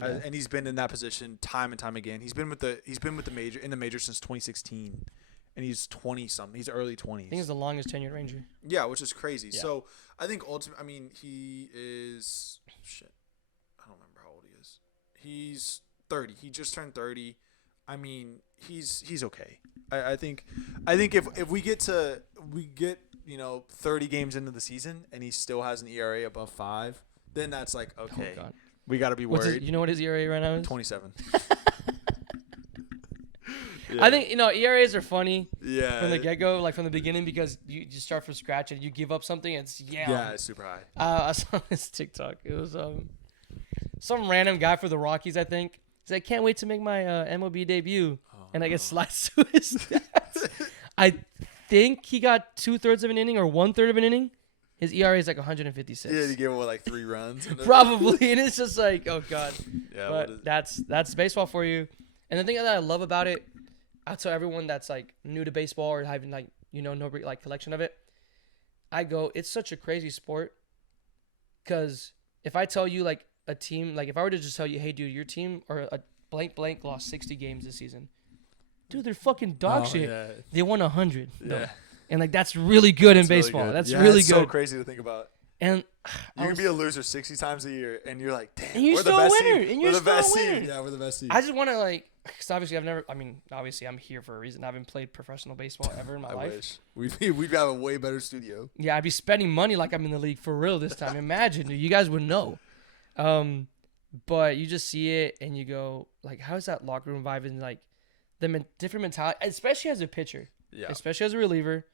Yeah. And he's been in that position time and time again. He's been with the major since 2016. And he's 20-something. He's early 20s. I think he's the longest tenured Ranger. Yeah, which is crazy. Yeah. So, I think he is – shit. I don't remember how old he is. He's 30. He just turned 30. I mean, he's okay. I think if we get 30 games into the season and he still has an ERA above 5, then that's okay. Oh, God. We got to be worried. You know what his ERA right now is? 27. Yeah. I think ERAs are funny. Yeah. From the get go, from the beginning, because you just start from scratch and you give up something. It's it's super high. I saw this TikTok. It was some random guy for the Rockies. I think he's like, can't wait to make my MLB debut, and I get sliced to his stats. I think he got 2/3 of an inning or 1/3 of an inning. His ERA is 156. Yeah, he gave him 3 runs. Probably, and it's just oh God. Yeah, but that's baseball for you. And the thing that I love about it, I tell everyone that's new to baseball or having no collection of it, I go, it's such a crazy sport. Because if I tell you a team, if I were to just tell you, hey dude, your team or a blank lost 60 games this season, dude, they're fucking dog shit. Yeah. They won 100. Yeah. No. And that's really good in baseball. Really good. That's really it's good. So crazy to think about. And you can be a loser 60 times a year, and you're damn, and you're we're still the best a winner. team. And you're we're the still best a winner. team. Yeah, we're the best team. I just want to because obviously I'm here for a reason. I haven't played professional baseball ever in my life. Wish. We'd have a way better studio. Yeah, I'd be spending money like I'm in the league for real this time. Imagine, dude, you guys would know. But you just see it and you go, how is that locker room vibe and the different mentality, especially as a pitcher. Yeah. Especially as a reliever.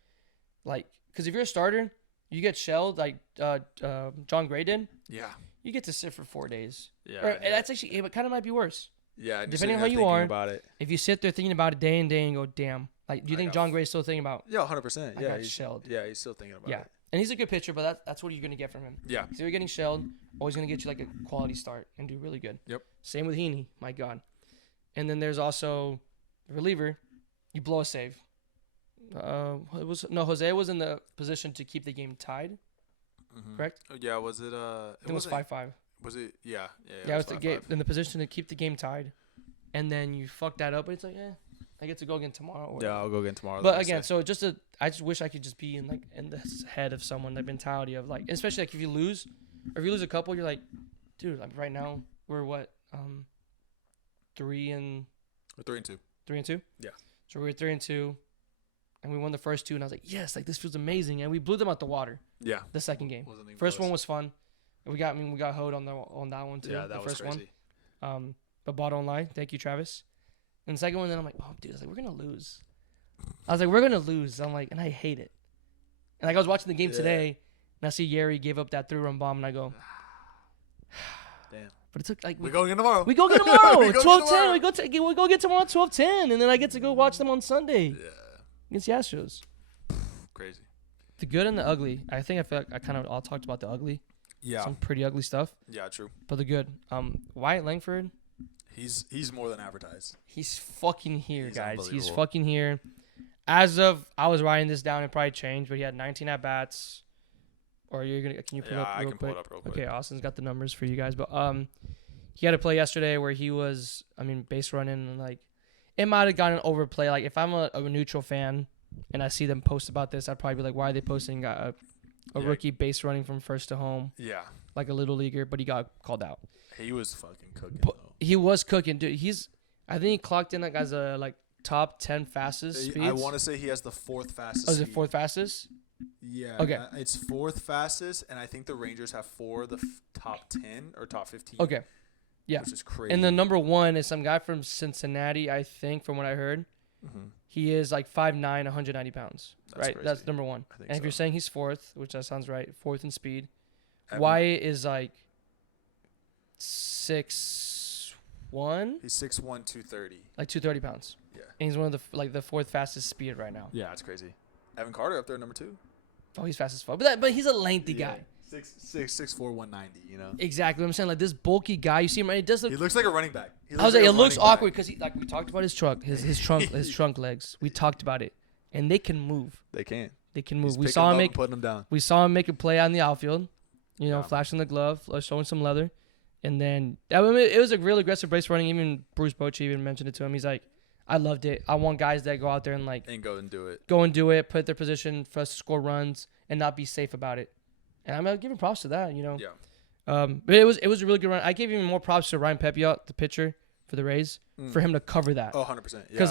Because if you're a starter, you get shelled John Gray did. Yeah. You get to sit for 4 days. Yeah. That's actually, it kind of might be worse. Yeah. Depending on how you are. About it. If you sit there thinking about it day and day and go, damn. Do you think John Gray's still thinking about? Yeah, 100%. Yeah. He's shelled. Yeah, he's still thinking about it. And he's a good pitcher, but that's what you're going to get from him. Yeah. So you're getting shelled, always going to get you a quality start and do really good. Yep. Same with Heaney. My God. And then there's also the reliever. You blow a save. Jose was in the position to keep the game tied. correct? Yeah, was it? It was 5-5. Was it? Yeah. Yeah, it was the game in the position to keep the game tied, and then you fuck that up. But it's like, I get to go again tomorrow. Yeah, I'll go again tomorrow. But again, so I just wish I could just be in the head of someone, the mentality of like, especially like if you lose a couple, you're like, dude, like right now we're what 3-2. 3-2. Yeah. So we were 3-2, and we won the first 2, and I was like, yes, like this feels amazing, and we blew them out the water. Yeah. The second game. First one was fun. We got hoed on that one too. Yeah, that was crazy. But bottom line, thank you, Travis. And the second one, then I'm like, oh, dude, I was like, we're gonna lose. I'm like, and I hate it. And like I was watching the game today, and I see Yeri gave up that 3-run bomb, and I go, damn. But it took like we go again tomorrow. We go again tomorrow. 12-10. We go get tomorrow 12-10, and then I get to go watch them on Sunday. Yeah. Against the Astros. Crazy. The good and the ugly. I think I feel like I kind of all talked about the ugly. Yeah. Some pretty ugly stuff. Yeah, true. But the good. Wyatt Langford. He's more than advertised. He's fucking here, guys. He's fucking here. As of I was writing this down, it probably changed, but he had 19 at bats. Or can you pull it up real quick? Pull it up real quick. Okay, Austin's got the numbers for you guys, but he had a play yesterday where he was, base running, and like it might have gotten overplay. Like if I'm a neutral fan and I see them post about this, I'd probably be like, why are they posting a rookie base running from first to home? Yeah. Like a little leaguer, but he got called out. He was fucking cooking. He was cooking, dude. I think he clocked in like as a top 10 fastest speeds. I want to say he has the 4th fastest. Oh, is it 4th fastest? Yeah. Okay. It's 4th fastest, and I think the Rangers have 4 of the top 10 or top 15. Okay. Yeah. Which is crazy. And the number 1 is some guy from Cincinnati, I think, from what I heard. Mm-hmm. He is like 5'9", 190 pounds. That's right? Crazy. That's number 1. And if you're saying he's 4th, which that sounds right, 4th in speed, Wyatt is like 6'1". He's 6'1", 230. Like 230 pounds. Yeah. And he's one of the 4th fastest speed right now. Yeah, that's crazy. Evan Carter up there, number 2. Oh, he's fast as fuck. But he's a lengthy guy. 6'4", 190, you know? Exactly what I'm saying. Like this bulky guy, you see him, he does look. He looks like a running back. I was like, it looks awkward because we talked about his trunk, his trunk legs. We talked about it, and they can move. They can. They can move. We saw him putting them down. We saw him make a play out in the outfield, flashing the glove, showing some leather, and then it was a real aggressive base running. Even Bruce Bochy even mentioned it to him. He's like, I loved it. I want guys that go out there and go and do it. Go and do it. Put their position for us to score runs and not be safe about it. And I'm giving props to that, Yeah. But it was a really good run. I gave even more props to Ryan Pepiot, the pitcher for the Rays, for him to cover that. Oh, 100%. Yeah. Because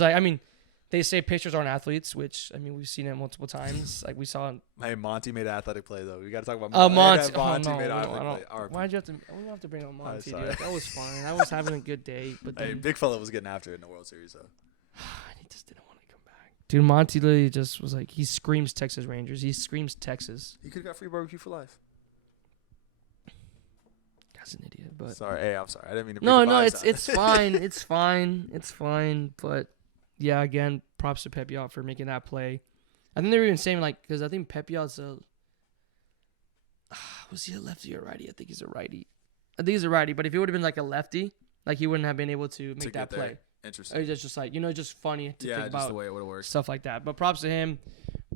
they say pitchers aren't athletes, which we've seen it multiple times. Like we saw. Hey, Monty made an athletic play though. We got to talk about Monty. Monty made an athletic play. Why'd you have to? We don't have to bring up Monty. Dude. That was fine. I was having a good day, but then, big fella was getting after it in the World Series though. He just didn't want to come back. Dude, Monty literally just was like, he screams Texas Rangers. He screams Texas. He could have got free barbecue for life. Guy's an idiot, but sorry. Hey, I'm sorry. I didn't mean to. No, it's fine. It's fine. It's fine. But yeah, again, props to Pepiot for making that play. I think they were even saying because I think Pepiot's was he a lefty or righty? I think he's a righty. But if he would have been like a lefty, he wouldn't have been able to make that play. Interesting. It's just just funny to think about. Just the way it would have worked. Stuff like that. But props to him.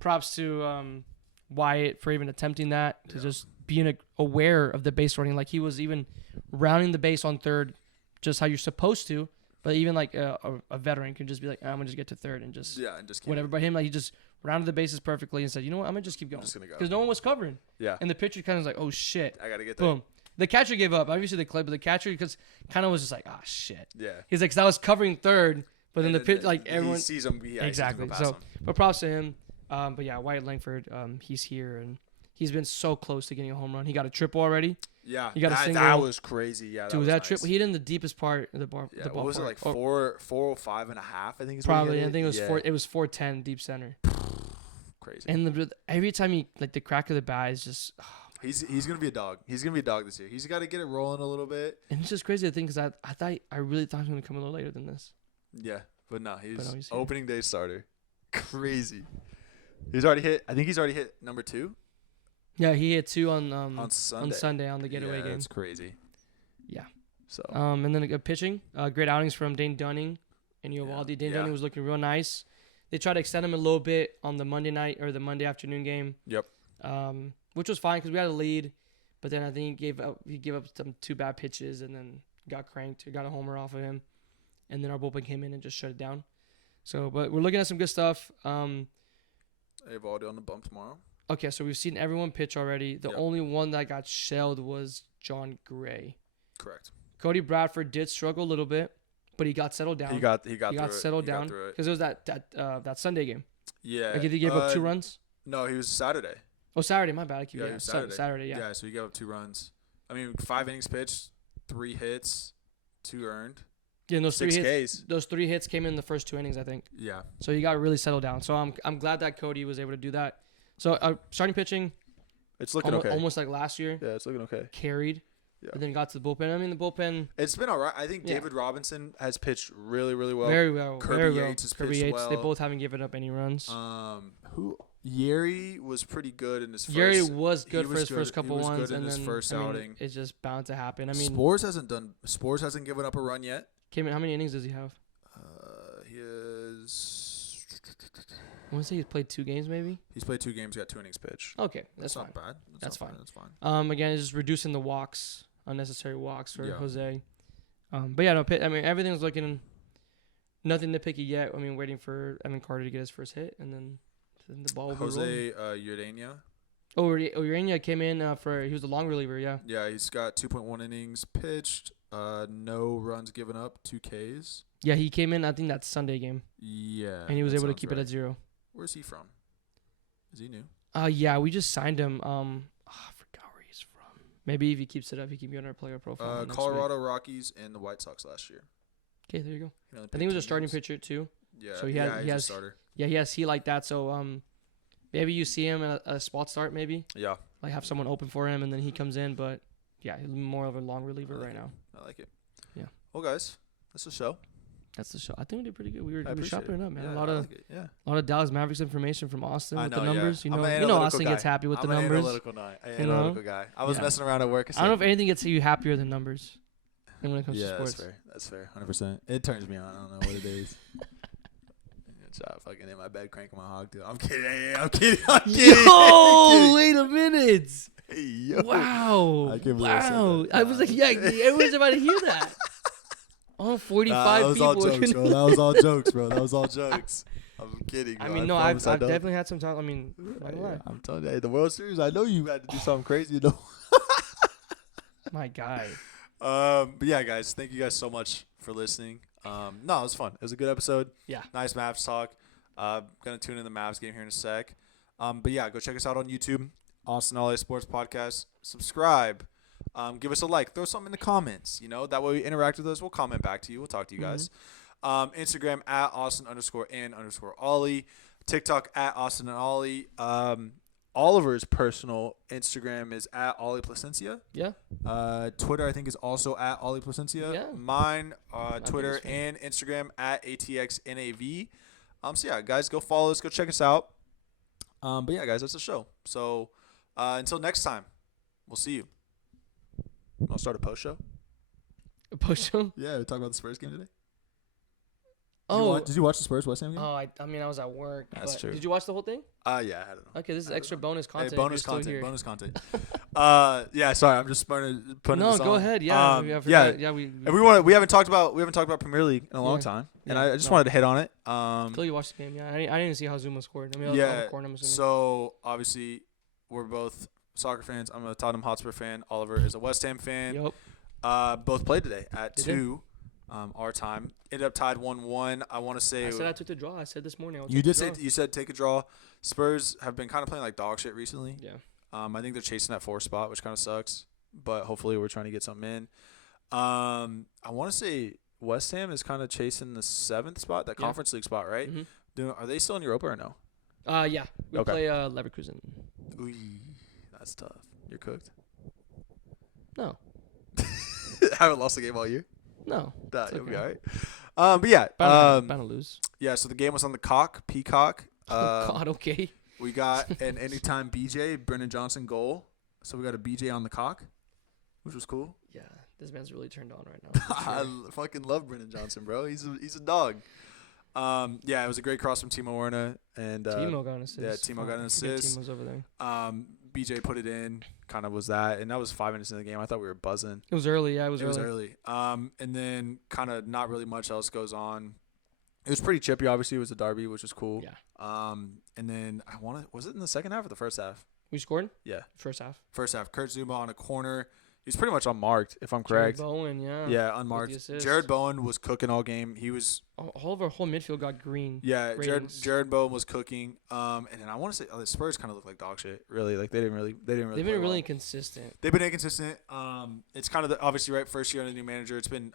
Props to Wyatt for even attempting that, to just being aware of the base running. Like he was even rounding the base on third, just how you're supposed to. But even a veteran can just be like, I'm gonna just get to third and just keep whatever. But him, he just rounded the bases perfectly and said, you know what, I'm gonna just keep going. I'm just gonna go because no one was covering. Yeah. And the pitcher kind of was like, oh shit, I gotta get there. Boom. The catcher gave up. Obviously the clip, but the catcher because kind of was just like, ah shit. Yeah. He's like, 'cause I was covering third, but then the pitch everyone sees him. Exactly. So, but props to him. But yeah, Wyatt Langford, he's here and he's been so close to getting a home run. He got a triple already. Yeah, he got a single. That was crazy. Yeah, dude, that triple. He hit in the deepest part of the bar. Yeah, what was it like 405 and a half? I think it's probably. I think it was 4. It was 410 deep center. Crazy. And every time he the crack of the bat is just. Oh, he's gonna be a dog. He's gonna be a dog this year. He's got to get it rolling a little bit. And it's just crazy to think because I really thought he was gonna come a little later than this. Yeah, but no, he's opening day starter. Crazy. He's already hit. I think he's already hit number 2. Yeah, he hit 2 on Sunday. On Sunday on the getaway game. That's crazy. Yeah. So. And then pitching, great outings from Dane Dunning and Eovaldi. Dane Dunning was looking real nice. They tried to extend him a little bit on the Monday night or the Monday afternoon game. Yep. which was fine because we had a lead. But then I think he gave up some 2 bad pitches and then got cranked. Got a homer off of him. And then our bullpen came in and just shut it down. So, but we're looking at some good stuff. Evaldi on the bump tomorrow. Okay, so we've seen everyone pitch already. The only one that got shelled was John Gray. Correct. Cody Bradford did struggle a little bit, but he got settled down. He got settled down because it was that Sunday game. Yeah. Like he gave up 2 runs. No, he was Saturday. Oh, Saturday. My bad. He was Saturday. Saturday. Yeah. Yeah. So he gave up 2 runs. I mean, 5 innings pitched, 3 hits, 2 earned. Yeah, and those 6 3 hits. Ks. Those 3 hits came in the first 2 innings, I think. Yeah. So he got really settled down. So I'm glad that Cody was able to do that. So starting pitching. It's looking okay. Almost like last year. Yeah, it's looking okay. Carried. Yeah. And then got to the bullpen. I mean, the bullpen. It's been all right. I think David Robinson has pitched really, really well. Very well. Kirby Yates has pitched well. They both haven't given up any runs. Yeri was pretty good in his first. Yeri was good for his first couple ones, and then first outing. It's just bound to happen. I mean, Spores hasn't given up a run yet. Came in. How many innings does he have? He is. I want to say he's played 2 games, maybe. He's played 2 games. Got 2 innings pitched. Okay, that's fine. Not bad. That's fine. That's fine. Again, it's just reducing the walks, unnecessary walks for Yeah. Jose. But yeah, no. I mean, everything's looking nothing nitpicky yet. I mean, waiting for Evan Carter to get his first hit, and then the ball will be rolling. Jose Urania. Urania came in he was the long reliever. Yeah. Yeah, he's got 2.1 innings pitched. No runs given up. 2 Ks. Yeah, he came in. I think that Sunday game. Yeah. And he was able to keep it at 0. Where's he from? Is he new? Yeah, we just signed him. I forgot where he's from. Maybe if he keeps it up, he can be on our player profile. Colorado Rockies and the White Sox last year. Okay, there you go. I think he was a starting pitcher too. Yeah. So he has a starter. Yeah, he has heat like that. So maybe you see him at a spot start. Maybe. Yeah. Like have someone open for him and then he comes in, but yeah, he's more of a long reliever right now. I like it. Yeah. Well, guys, that's the show. That's the show. I think we did pretty good. We were shopping it up, man. Yeah, a lot of Dallas Mavericks information from Austin with the numbers. Yeah. You know Austin gets happy with the numbers. I'm an analytical guy. I was messing around at work. I don't know if anything gets you happier than numbers. When it comes to sports. That's fair. 100%. It turns me on. I don't know what it is. Fucking in my bed, cranking my hog, dude. I'm kidding. Yo, wait a minute. Hey, yo. Wow. I was like, yeah, everyone's about to hear that. All 45 people. That was all jokes, bro. That was all jokes. I'm kidding, bro. I mean, I've definitely had some time. I mean, I'm telling you, the World Series, I know you had to do something crazy, though. My guy. But yeah, guys, thank you guys so much for listening. No, it was fun. It was a good episode. Yeah. Nice Mavs talk. Gonna tune in the Mavs game here in a sec. But yeah, go check us out on YouTube, Austin Oli Sports Podcast. Subscribe. Give us a like. Throw something in the comments. That way we interact with us. We'll comment back to you. We'll talk to you guys. Instagram at Austin_and_Oli. TikTok at Austin and Oli. Oliver's personal Instagram is at Oli Placencia. Yeah. Twitter, I think, is also at Oli Placencia. Yeah. Mine, Twitter and Instagram at ATXNAV. So yeah, guys, go follow us. Go check us out. But yeah, guys, that's the show. So until next time, we'll see you. I'll start a post show. A post show? Yeah, we talk about the Spurs game today. Did you watch the Spurs West Ham game? Oh, I mean, I was at work. That's true. Did you watch the whole thing? Yeah, I don't know. Okay, this is extra bonus content. Hey, bonus content. Yeah, sorry, I'm just putting this on. No, go ahead. Yeah, we haven't talked about Premier League in a long time, and I just wanted to hit on it. Until you watched the game, yeah, I didn't see how Zuma scored. I mean, I'm assuming. So obviously we're both soccer fans. I'm a Tottenham Hotspur fan. Oliver is a West Ham fan. Yep. Both played today at 2. Our time ended up tied 1-1. I want to say I said I took the draw. I said this morning. You said take a draw. Spurs have been kind of playing like dog shit recently. Yeah. I think they're chasing that 4th spot, which kind of sucks. But hopefully we're trying to get something in. I want to say West Ham is kind of chasing the 7th spot, that Conference League spot, right? Mm-hmm. Are they still in Europa or no? Yeah. We play Leverkusen. Ooh, that's tough. You're cooked. No. Haven't lost a game all year. No. You'll be all right. But yeah. Bound to lose. Yeah, so the game was on the Peacock. Oh, God, okay. We got an anytime BJ, Brennan Johnson goal. So we got a BJ on the cock, which was cool. Yeah, this man's really turned on right now. Sure. I fucking love Brennan Johnson, bro. He's a dog. Yeah, it was a great cross from Timo Werner. And Timo got an assist. Yeah, Timo got an assist. Timo's over there. BJ put it in, kind of was that. And that was 5 minutes in the game. I thought we were buzzing. It was early. Yeah, it was early. It was early. And then kind of not really much else goes on. It was pretty chippy. Obviously, it was a derby, which was cool. Yeah. And then was it in the second half or the first half? We scored? Yeah. First half. First half. Kurt Zuma on a corner. He's pretty much unmarked, if I'm correct. Jared Bowen, yeah. Yeah, unmarked. Jared Bowen was cooking all game. He was all of our whole midfield got green. Yeah, Jared Bowen was cooking. And then I want to say the Spurs kind of look like dog shit. Really, like they didn't really. They've been really inconsistent. They've been inconsistent. It's kind of obviously right first year under the new manager. It's been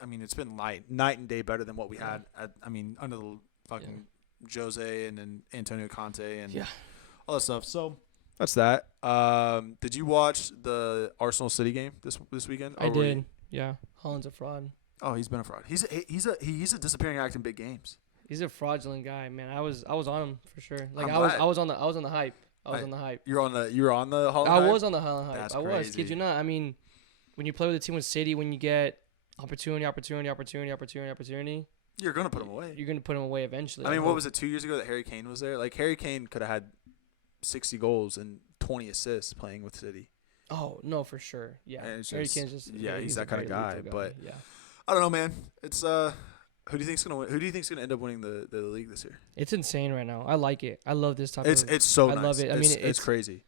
night and day better than what we had. Under the fucking Jose and then Antonio Conte and all that stuff. So. That's that. Did you watch the Arsenal City game this weekend? I did. Yeah. Haaland's a fraud. Oh, he's been a fraud. He's a disappearing act in big games. He's a fraudulent guy, man. I was on him for sure. Like I was on the hype. I was on the hype. You were on the Haaland hype? I was on the Haaland hype. That's I was. Kid you not. I mean, when you play with a team with City, when you get opportunity, you're gonna put him away. You're gonna put him away eventually. I mean, what was it 2 years ago that Harry Kane was there? Like Harry Kane could have had 60 goals and 20 assists playing with City. Oh, no, for sure. Yeah. Harry Kane's just he's that kind of guy. But yeah. I don't know, man. It's who do you think's going to win? Who do you think's going to end up winning the league this year? It's insane right now. I like it. I love this type of It's so I nice. love it. I mean, it's crazy.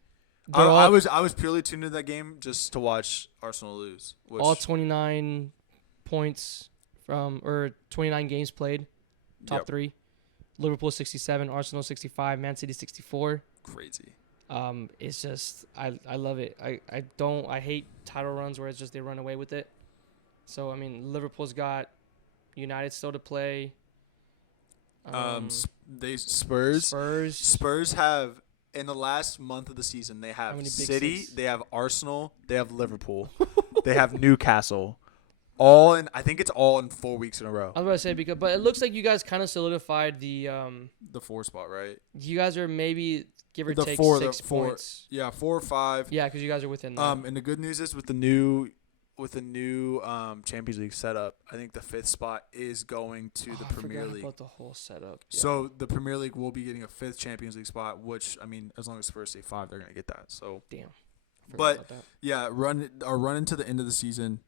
I was purely tuned into that game just to watch Arsenal lose. All 29 points or 29 games played. Top 3. Liverpool 67, Arsenal 65, Man City 64. Crazy. It's just I love it. I hate title runs where it's just they run away with it. So I mean, Liverpool's got United still to play. Spurs have in the last month of the season they have City, they have Arsenal, they have Liverpool, they have Newcastle. I think it's all in 4 weeks in a row. I was about to say but it looks like you guys kind of solidified the 4 spot, right? You guys are maybe give or take 6 points. Yeah, 4 or 5. Yeah, because you guys are within that. And the good news is with the new Champions League setup, I think the 5th spot is going to the Premier League. About the whole setup. Yeah. So the Premier League will be getting a 5th Champions League spot, which I mean, as long as Spurs say 5, they're gonna get that. So damn. But yeah, run into the end of the season.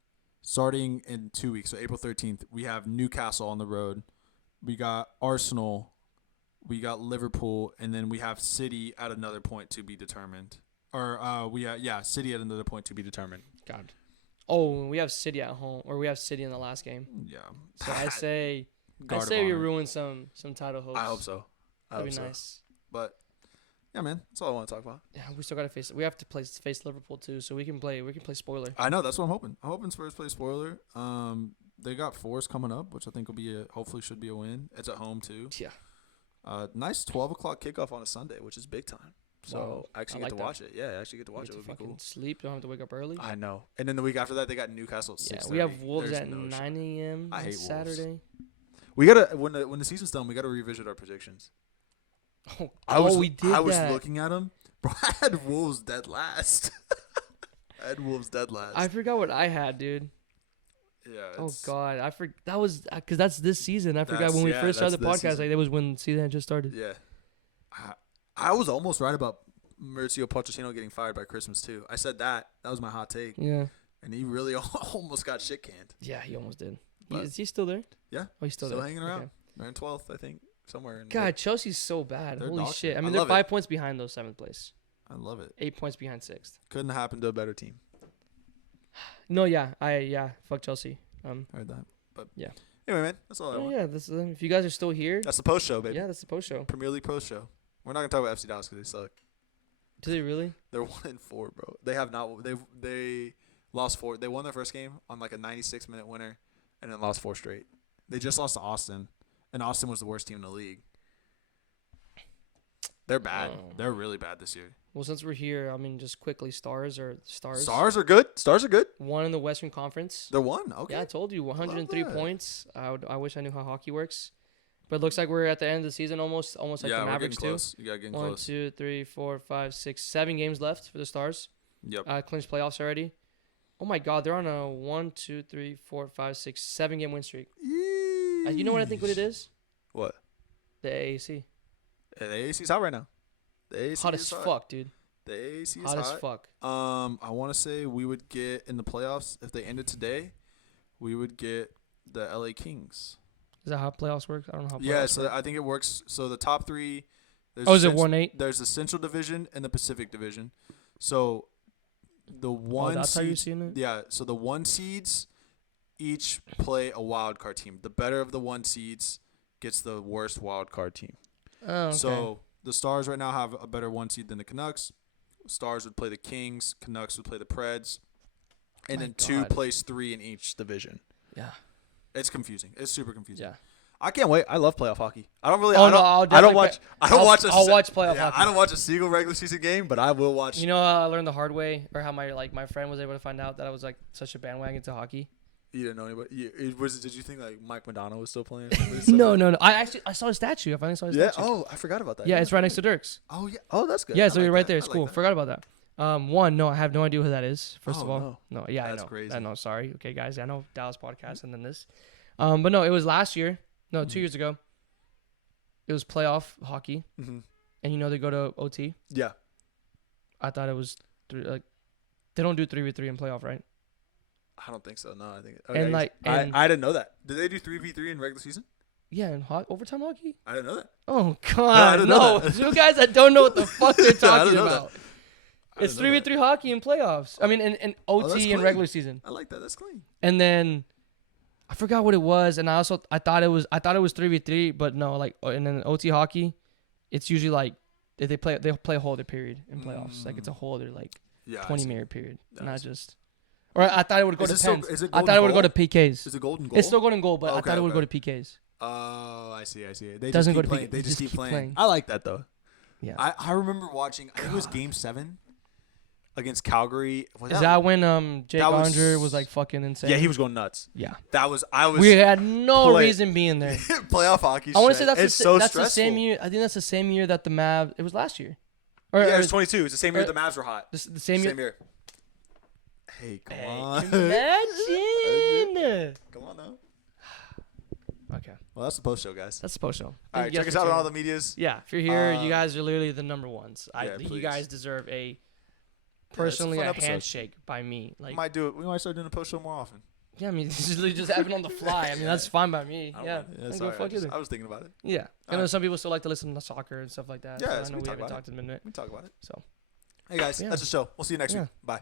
Starting in 2 weeks, so April 13th, we have Newcastle on the road. We got Arsenal. We got Liverpool. And then we have City at another point to be determined. Or City at another point to be determined. God. Oh, we have City at home. Or we have City in the last game. Yeah. So I say we ruin some title hopes. I hope so. That'd be nice. But yeah, man, that's all I want to talk about. Yeah, we still gotta face it. We have to face Liverpool too, so we can play spoiler. I know, that's what I'm hoping. I'm hoping Spurs play spoiler. They got Forest coming up, which I think will be hopefully should be a win. It's at home too. Yeah. Nice 12:00 kickoff on a Sunday, which is big time. So I actually get to watch it. Yeah, I actually get to watch it. It would be cool. Sleep. Don't have to wake up early. I know. And then the week after that, they got Newcastle at 6:30. We have Wolves at 9 a.m. I hate Saturday. Wolves. We gotta when the season's done, we gotta revisit our predictions. We did. I was looking at them. Bro, I had Wolves dead last. I forgot what I had, dude. Yeah. Oh God, I forgot. That was because that's this season. I forgot when we first started the podcast. Like that was when the season had just started. Yeah. I was almost right about Mauricio Pochettino getting fired by Christmas too. I said that. That was my hot take. Yeah. And he really almost got shit canned. Yeah, he almost did. Is he still there? Yeah. Oh, he's still there. Hanging around. Okay. They're in 12th, I think. Somewhere. God, Chelsea's so bad. Holy shit. I mean, they're 5 points behind those 7th place. I love it. 8 points behind 6th. Couldn't happen to a better team. No, fuck Chelsea. Heard that. But yeah. Anyway, man, that's all I want. Yeah, if you guys are still here. That's the post show, baby. Yeah, that's the post show. Premier League post show. We're not gonna talk about FC Dallas because they suck. Do they really? They're 1-4, bro. They have not. They lost 4. They won their first game on like a 96-minute winner, and then lost 4 straight. They just lost to Austin, and Austin was the worst team in the league. They're bad. They're really bad this year. Well, since we're here, I mean, just quickly, Stars. Stars are good. Stars are good. One in the Western Conference. They're one. Okay. Yeah, I told you, 103 points. I wish I knew how hockey works. But it looks like we're at the end of the season almost like the Mavericks too. You got getting close. 1, 2, 3, 4, 5, 6, 7 games left for the Stars. Yep. Clinched playoffs already. Oh my God, they're on a 1, 2, 3, 4, 5, 6, 7 game win streak. You know what I think what it is? What? The AAC. The AAC's hot right now. The AAC hot as fuck, dude. The AAC is hot as fuck. I want to say we would get in the playoffs if they ended today. We would get the LA Kings. Is that how playoffs work? I don't know how. Yeah, so I think it works. So the top three. Is it 1-8? There's the Central Division and the Pacific Division. So the one. That's how you're seeing it. Yeah. So the 1 seeds each play a wild card team. The better of the 1 seeds gets the worst wild card team. Oh, okay. So the Stars right now have a better 1 seed than the Canucks. Stars would play the Kings. Canucks would play the Preds. And then 2 plays 3 in each division. Yeah. It's confusing. It's super confusing. Yeah. I can't wait. I love playoff hockey. I don't really. Oh, I don't watch. I'll watch playoff hockey. I don't watch a single regular season game, but I will watch. You know how I learned the hard way, or how my friend was able to find out that I was like such a bandwagon to hockey. You didn't know anybody. Did you think like Mike Madonna was still playing? No. I saw his statue. I finally saw his statue. Oh, I forgot about that. Yeah, it's right next to Dirk's. Oh yeah. Oh, that's good. Yeah, so you're right there. It's cool. Forgot about that. No, I have no idea who that is. First of all, no. Yeah, that's I know. Crazy. I know. Sorry. Okay, guys. I know Dallas podcast and then this. But no, it was last year. No, 2 years ago. It was playoff hockey, and they go to OT. Yeah. I thought it was they don't do 3v3 in playoff, right? I don't think so. No, I think. Okay, I didn't know that. Did they do 3v3 in regular season? Yeah, in overtime hockey. I didn't know that. Oh God, no! You guys that don't know what the fuck they're talking about. It's 3v3 hockey in playoffs. I mean, in OT and regular season. I like that. That's clean. And then I forgot what it was, and I thought it was 3v3, but no, and then OT hockey, it's usually like they'll play a whole other period in playoffs. Like it's a whole other 20-minute period, not just. Or I thought it would go to pens. I thought it would go to PKs. Is it golden goal? It's still golden goal, but I thought it would go to PKs. Oh, I see. They doesn't go to PKs. They just keep playing. I like that though. Yeah. I remember watching. I think it was Game 7 against Calgary. Is that when Jake Onger was fucking insane? Yeah, he was going nuts. Yeah. We had no reason being there. Playoff hockey. I want to say that's stressful. The same year. I think that's the same year that the Mavs. It was last year. It was 22. It's the same year the Mavs were hot. The same year. Hey, come on. Imagine. Come on now. Okay. Well, that's the post show, guys. That's the post show. All right, check us out on all the medias. Yeah, if you're here, you guys are literally the number ones. You guys deserve a handshake by me. We might do it. We might start doing a post show more often. Yeah, I mean, this is literally just happening on the fly. I mean, that's fine by me. I was thinking about it. Yeah. I know some people still like to listen to soccer and stuff like that. Yeah, I know we haven't talked in a minute. We talk about it. So. Hey, guys, that's the show. We'll see you next week. Bye.